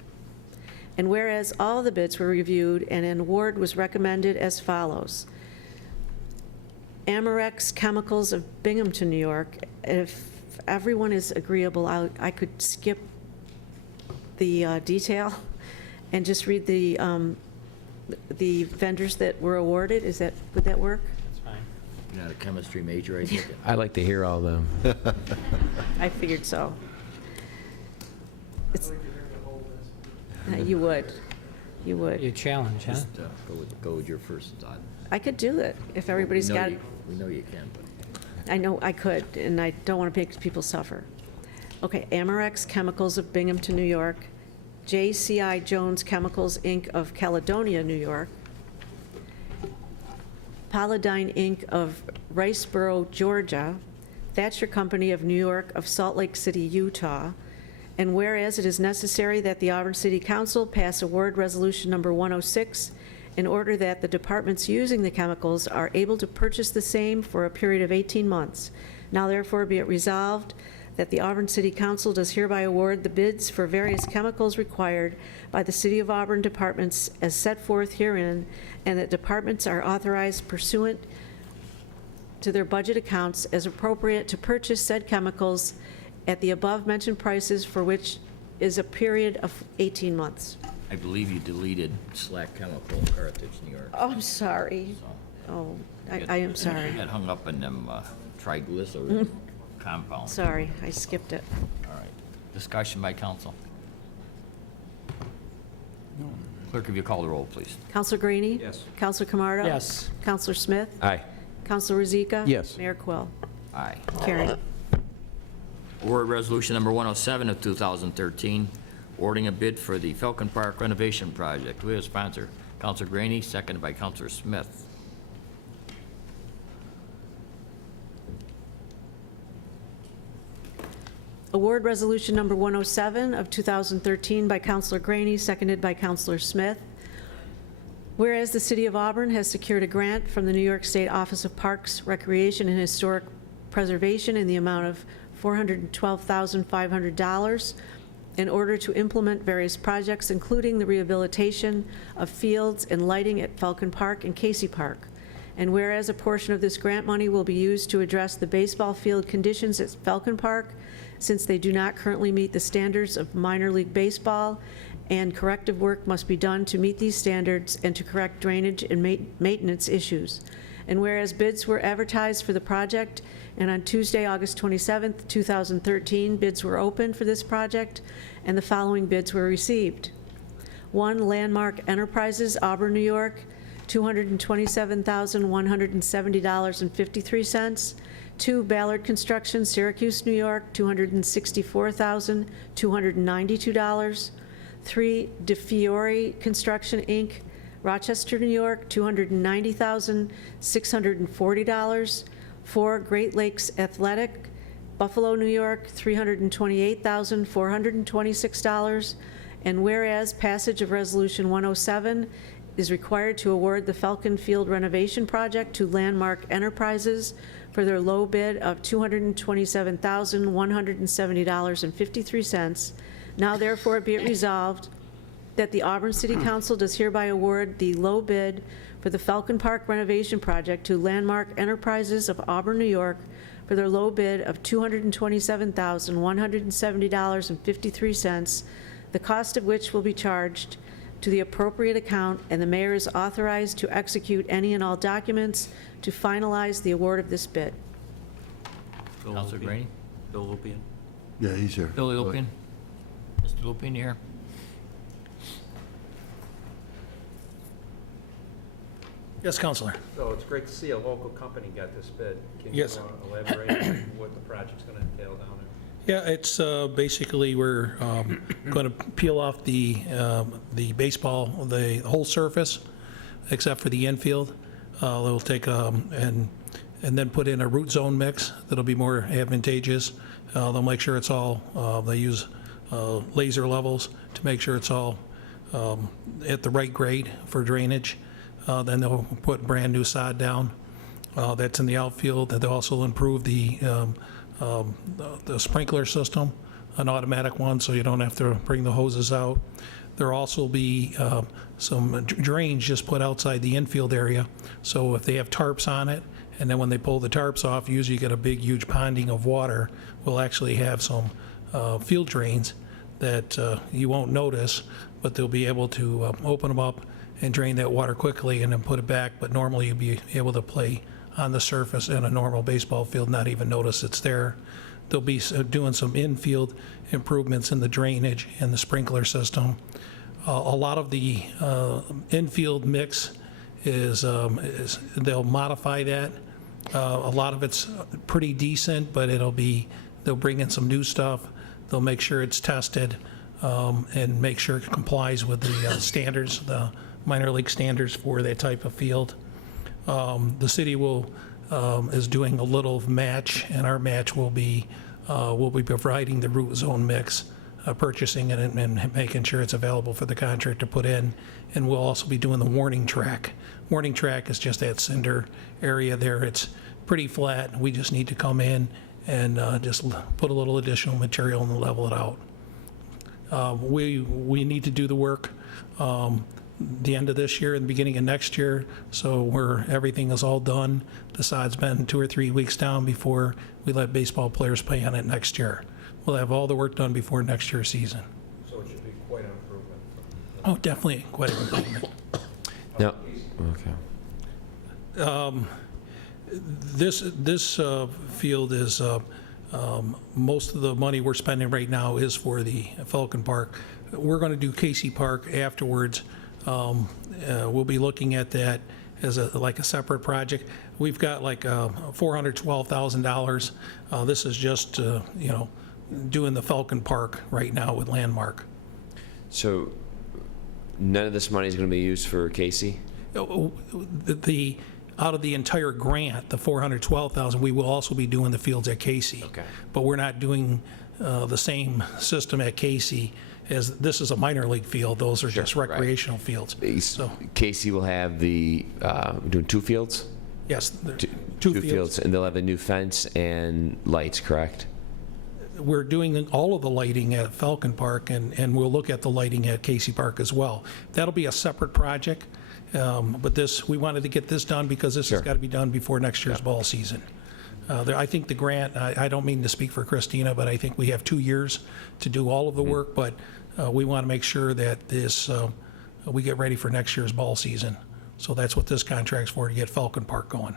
And whereas all the bids were reviewed and an award was recommended as follows. Amorex Chemicals of Binghamton, New York. If everyone is agreeable, I could skip the detail and just read the vendors that were awarded. Would that work? That's fine. You're not a chemistry major, I think. I like to hear all of them. I figured so. You would. You would. Your challenge, huh? Just go with your first thought. I could do it if everybody's got. We know you can, but. I know I could, and I don't want to make people suffer. Okay, Amorex Chemicals of Binghamton, New York, JCI Jones Chemicals, Inc. of Caledonia, New York, Paladine, Inc. of Riceboro, Georgia, Thatcher Company of New York of Salt Lake City, Utah, And whereas it is necessary that the Auburn City Council pass Award Resolution Number 106 in order that the departments using the chemicals are able to purchase the same for a period of 18 months. Now therefore be it resolved that the Auburn City Council does hereby award the bids for various chemicals required by the City of Auburn departments as set forth herein, and that departments are authorized pursuant to their budget accounts as appropriate to purchase said chemicals at the above-mentioned prices for which is a period of 18 months. I believe you deleted Slack Chemical, Carthage, New York. Oh, I'm sorry. Oh, I am sorry. You got hung up in them triglyceride compounds. Sorry, I skipped it. All right. Discussion by council. Clerk, if you call the roll, please. Counselor Greenie? Yes. Counselor Camardo? Yes. Counselor Smith? Aye. Counselor Rozika? Yes. Mayor Quill? Aye. Carried. Award Resolution Number 107 of 2013, awarding a bid for the Falcon Park renovation project. We have a sponsor, Counselor Greenie, seconded by Counselor Smith. Award Resolution Number 107 of 2013 by Counselor Greenie, seconded by Counselor Smith. Whereas the City of Auburn has secured a grant from the New York State Office of Parks, Recreation, and Historic Preservation in the amount of $412,500 in order to implement various projects, including the rehabilitation of fields and lighting at Falcon Park and Casey Park. And whereas a portion of this grant money will be used to address the baseball field conditions at Falcon Park, since they do not currently meet the standards of minor league baseball, and corrective work must be done to meet these standards and to correct drainage and maintenance issues. And whereas bids were advertised for the project, and on Tuesday, August 27th, 2013, bids were opened for this project, and the following bids were received. 1, Landmark Enterprises, Auburn, New York, $227,170.53. 2, Ballard Construction, Syracuse, New York, $264,292. 3, DeFiore Construction, Inc., Rochester, New York, $290,640. 4, Great Lakes Athletic, Buffalo, New York, $328,426. And whereas passage of Resolution 107 is required to award the Falcon Field renovation project to Landmark Enterprises for their low bid of $227,170.53. Now therefore be it resolved that the Auburn City Council does hereby award the low bid for the Falcon Park renovation project to Landmark Enterprises of Auburn, New York for their low bid of $227,170.53, the cost of which will be charged to the appropriate account, and the mayor is authorized to execute any and all documents to finalize the award of this bid. Counselor Greenie? Bill Lupien. Yeah, he's here. Billy Lupien? Mr. Lupien, you here? Yes, Counselor. So it's great to see a local company got this bid. Can Yes. you elaborate on what the project's going to entail down there? Yeah, it's basically we're going to peel off the baseball, the whole surface, except for the infield. They'll take and then put in a root zone mix that'll be more advantageous. They'll make sure it's all, they use laser levels to make sure it's all at the right grade for drainage. Then they'll put brand new sod down that's in the outfield. They'll also improve the sprinkler system, an automatic one, so you don't have to bring the hoses out. There'll also be some drains just put outside the infield area, so if they have tarps on it, and then when they pull the tarps off, usually you get a big, huge ponding of water. We'll actually have some field drains that you won't notice, but they'll be able to open them up and drain that water quickly and then put it back, but normally you'll be able to play on the surface in a normal baseball field, not even notice it's there. They'll be doing some infield improvements in the drainage and the sprinkler system. A lot of the infield mix is they'll modify that. A lot of it's pretty decent, but they'll bring in some new stuff. They'll make sure it's tested and make sure it complies with the standards, the minor league standards for that type of field. The city is doing a little match, and our match will be we'll be providing the root zone mix purchasing it and making sure it's available for the contractor to put in. And we'll also be doing the warning track. Warning track is just that cinder area there. It's pretty flat. We just need to come in and just put a little additional material and level it out. We need to do the work the end of this year and the beginning of next year, so everything is all done. The sod's been 2 or 3 weeks down before we let baseball players play on it next year. We'll have all the work done before next year's season. So it should be quite an improvement. Oh, definitely quite an improvement. No, okay. This field is, most of the money we're spending right now is for the Falcon Park. We're going to do Casey Park afterwards. We'll be looking at that as like a separate project. We've got like $412,000. This is just, doing the Falcon Park right now with Landmark. So none of this money is going to be used for Casey? Out of the entire grant, the $412,000, we will also be doing the fields at Casey. Okay. But we're not doing the same system at Casey as this is a minor league field. Those are just recreational fields. So Casey will have doing 2 fields? yes, Two fields, and they'll have a new fence and lights, correct? We're doing all of the lighting at Falcon Park, and we'll look at the lighting at Casey Park as well. That'll be a separate project, but we wanted to get this done because this has got to be done before next year's ball season. I think the grant, I don't mean to speak for Christina, but I think we have 2 years to do all of the work, but we want to make sure that we get ready for next year's ball season. So that's what this contract's for, to get Falcon Park going.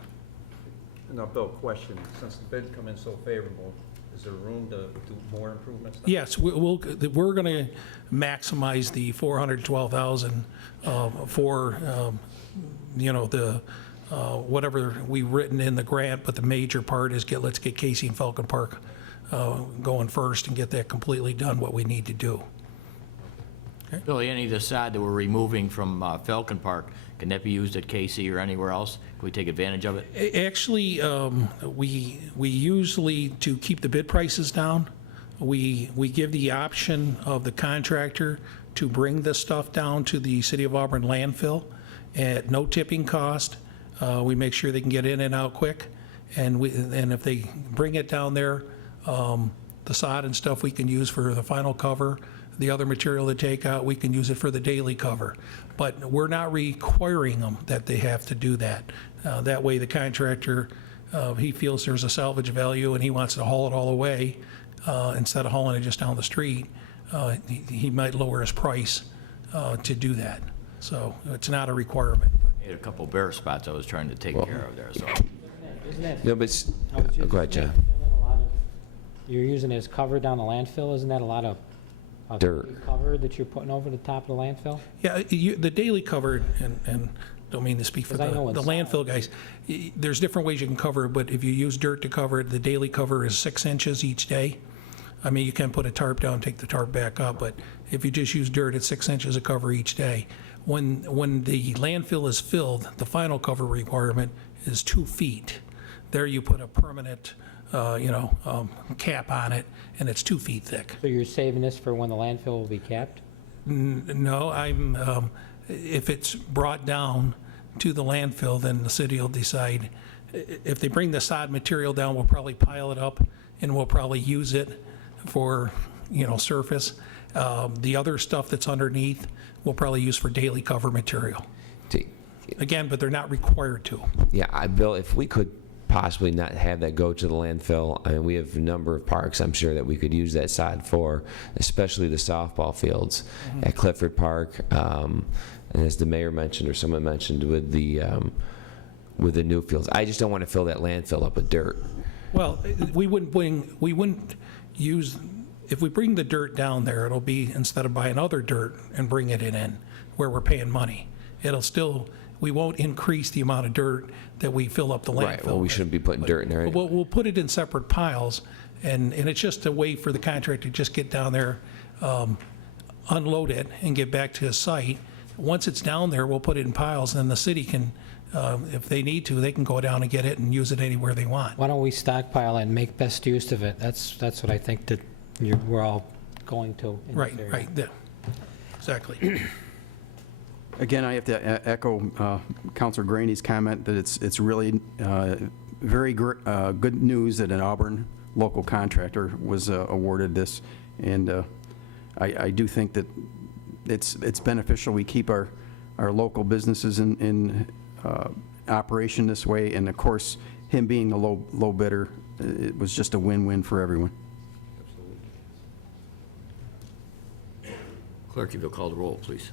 Now, Bill, question, since the bids come in so favorable, is there room to do more improvements? Yes, we're going to maximize the $412,000 for, whatever we've written in the grant, but the major part is let's get Casey and Falcon Park going first and get that completely done, what we need to do. Billy, any of the sod that we're removing from Falcon Park, can that be used at Casey or anywhere else? Can we take advantage of it? Actually, we usually, to keep the bid prices down, we give the option of the contractor to bring this stuff down to the City of Auburn landfill at no tipping cost. We make sure they can get in and out quick, and if they bring it down there, the sod and stuff we can use for the final cover. The other material they take out, we can use it for the daily cover. But we're not requiring them that they have to do that. That way the contractor, he feels there's a salvage value and he wants to haul it all away, instead of hauling it just down the street, he might lower his price to do that. So it's not a requirement. I had a couple bare spots I was trying to take care of there, so. Isn't that? No, but go ahead, John. You're using it as cover down the landfill, isn't that a lot of Dirt. cover that you're putting over the top of the landfill? Yeah, the daily cover, and don't mean to speak for the 'Cause I know it's landfill guys, there's different ways you can cover it, but if you use dirt to cover it, the daily cover is 6 inches each day. I mean, you can put a tarp down, take the tarp back up, but if you just use dirt, it's 6 inches of cover each day. When the landfill is filled, the final cover requirement is 2 feet. There you put a permanent cap on it, and it's 2 feet thick. So you're saving this for when the landfill will be capped? No, if it's brought down to the landfill, then the city will decide. If they bring the sod material down, we'll probably pile it up, and we'll probably use it for, surface. The other stuff that's underneath, we'll probably use for daily cover material. Again, but they're not required to. Yeah, Bill, if we could possibly not have that go to the landfill, I mean, we have a number of parks, I'm sure, that we could use that sod for, especially the softball fields at Clifford Park, and as the mayor mentioned, or someone mentioned, with the new fields. I just don't want to fill that landfill up with dirt. Well, we wouldn't use, if we bring the dirt down there, it'll be, instead of buying other dirt and bring it in where we're paying money, we won't increase the amount of dirt that we fill up the landfill. Right, well, we shouldn't be putting dirt in there. We'll put it in separate piles, and it's just a way for the contractor to just get down there, unload it, and get back to his site. Once it's down there, we'll put it in piles, and the city can, if they need to, they can go down and get it and use it anywhere they want. Why don't we stockpile it and make best use of it? That's what I think that we're all going to. in this Right, area. right, yeah. Exactly. Again, I have to echo Councilor Graney's comment that it's really very good news that an Auburn local contractor was awarded this, and I do think that it's beneficial we keep our local businesses in operation this way, and of course, him being the low bidder, it was just a win-win for everyone. Clerk, if you'll call the roll, please.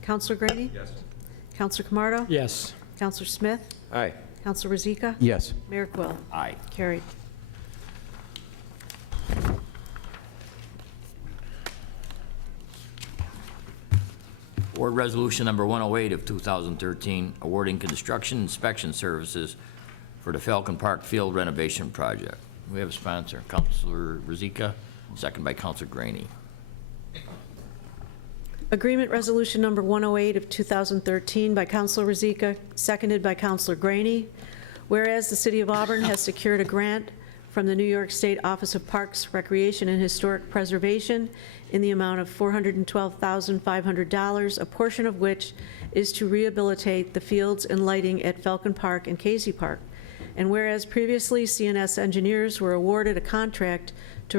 Counselor Graney? Yes. Counselor Camardo? Yes. Counselor Smith? Aye. Counselor Rozika? Yes. Mayor Quill? Aye. Carried. Board Resolution Number 108 of 2013, awarding construction inspection services for the Falcon Park Field renovation project. We have a sponsor, Counselor Rozika, second by Counselor Graney. Agreement Resolution Number 108 of 2013 by Counselor Rozika, seconded by Counselor Graney. Whereas the City of Auburn has secured a grant from the New York State Office of Parks, Recreation, and Historic Preservation in the amount of $412,500, a portion of which is to rehabilitate the fields and lighting at Falcon Park and Casey Park. And whereas previously CNS engineers were awarded a contract to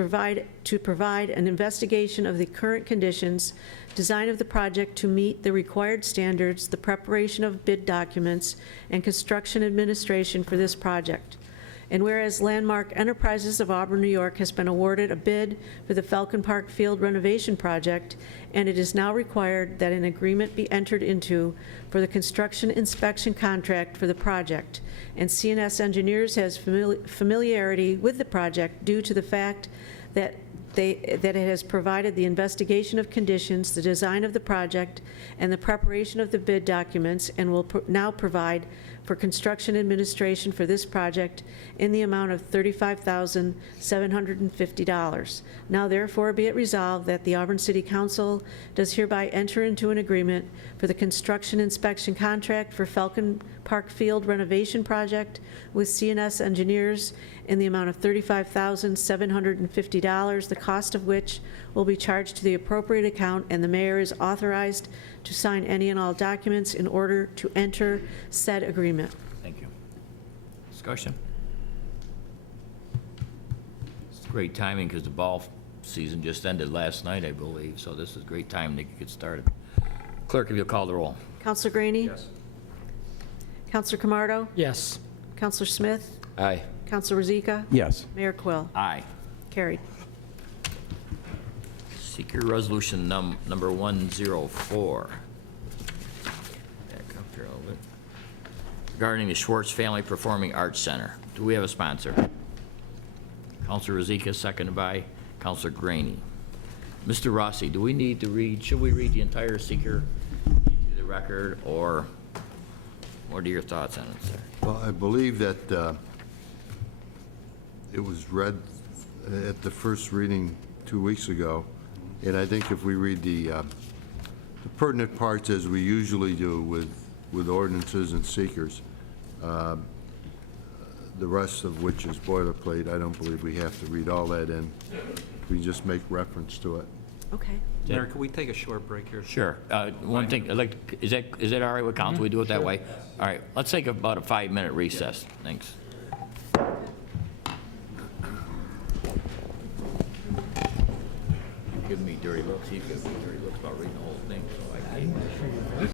provide an investigation of the current conditions, design of the project to meet the required standards, the preparation of bid documents, and construction administration for this project. And whereas Landmark Enterprises of Auburn, New York has been awarded a bid for the Falcon Park Field renovation project, and it is now required that an agreement be entered into for the construction inspection contract for the project. And CNS Engineers has familiarity with the project due to the fact that it has provided the investigation of conditions, the design of the project, and the preparation of the bid documents, and will now provide for construction administration for this project in the amount of $35,750. Now therefore be it resolved that the Auburn City Council does hereby enter into an agreement for the construction inspection contract for Falcon Park Field renovation project with CNS Engineers in the amount of $35,750, the cost of which will be charged to the appropriate account, and the mayor is authorized to sign any and all documents in order to enter said agreement. Thank you. Discussion? It's great timing because the ball season just ended last night, I believe, so this is great time to get started. Clerk, if you'll call the roll. Counselor Graney? Yes. Counselor Camardo? Yes. Counselor Smith? Aye. Counselor Rozika? Yes. Mayor Quill? Aye. Carried. Seeker Resolution number 104. Back up here a little bit. Regarding the Schwartz Family Performing Arts Center. Do we have a sponsor? Counselor Rozika, seconded by Counselor Graney. Mr. Rossi, do we need to read, should we read the entire seeker into the record, or what are your thoughts on it, sir? Well, I believe that it was read at the first reading 2 weeks ago, and I think if we read the pertinent parts as we usually do with ordinances and seekers, the rest of which is boilerplate, I don't believe we have to read all that in. We just make reference to it. Okay. Mayor, can we take a short break here? Sure. One thing, is that all right with council? We do it that way? All right, let's take about a 5-minute recess. Thanks. Give me dirty looks. He gives me dirty looks about reading the whole thing, so I can't.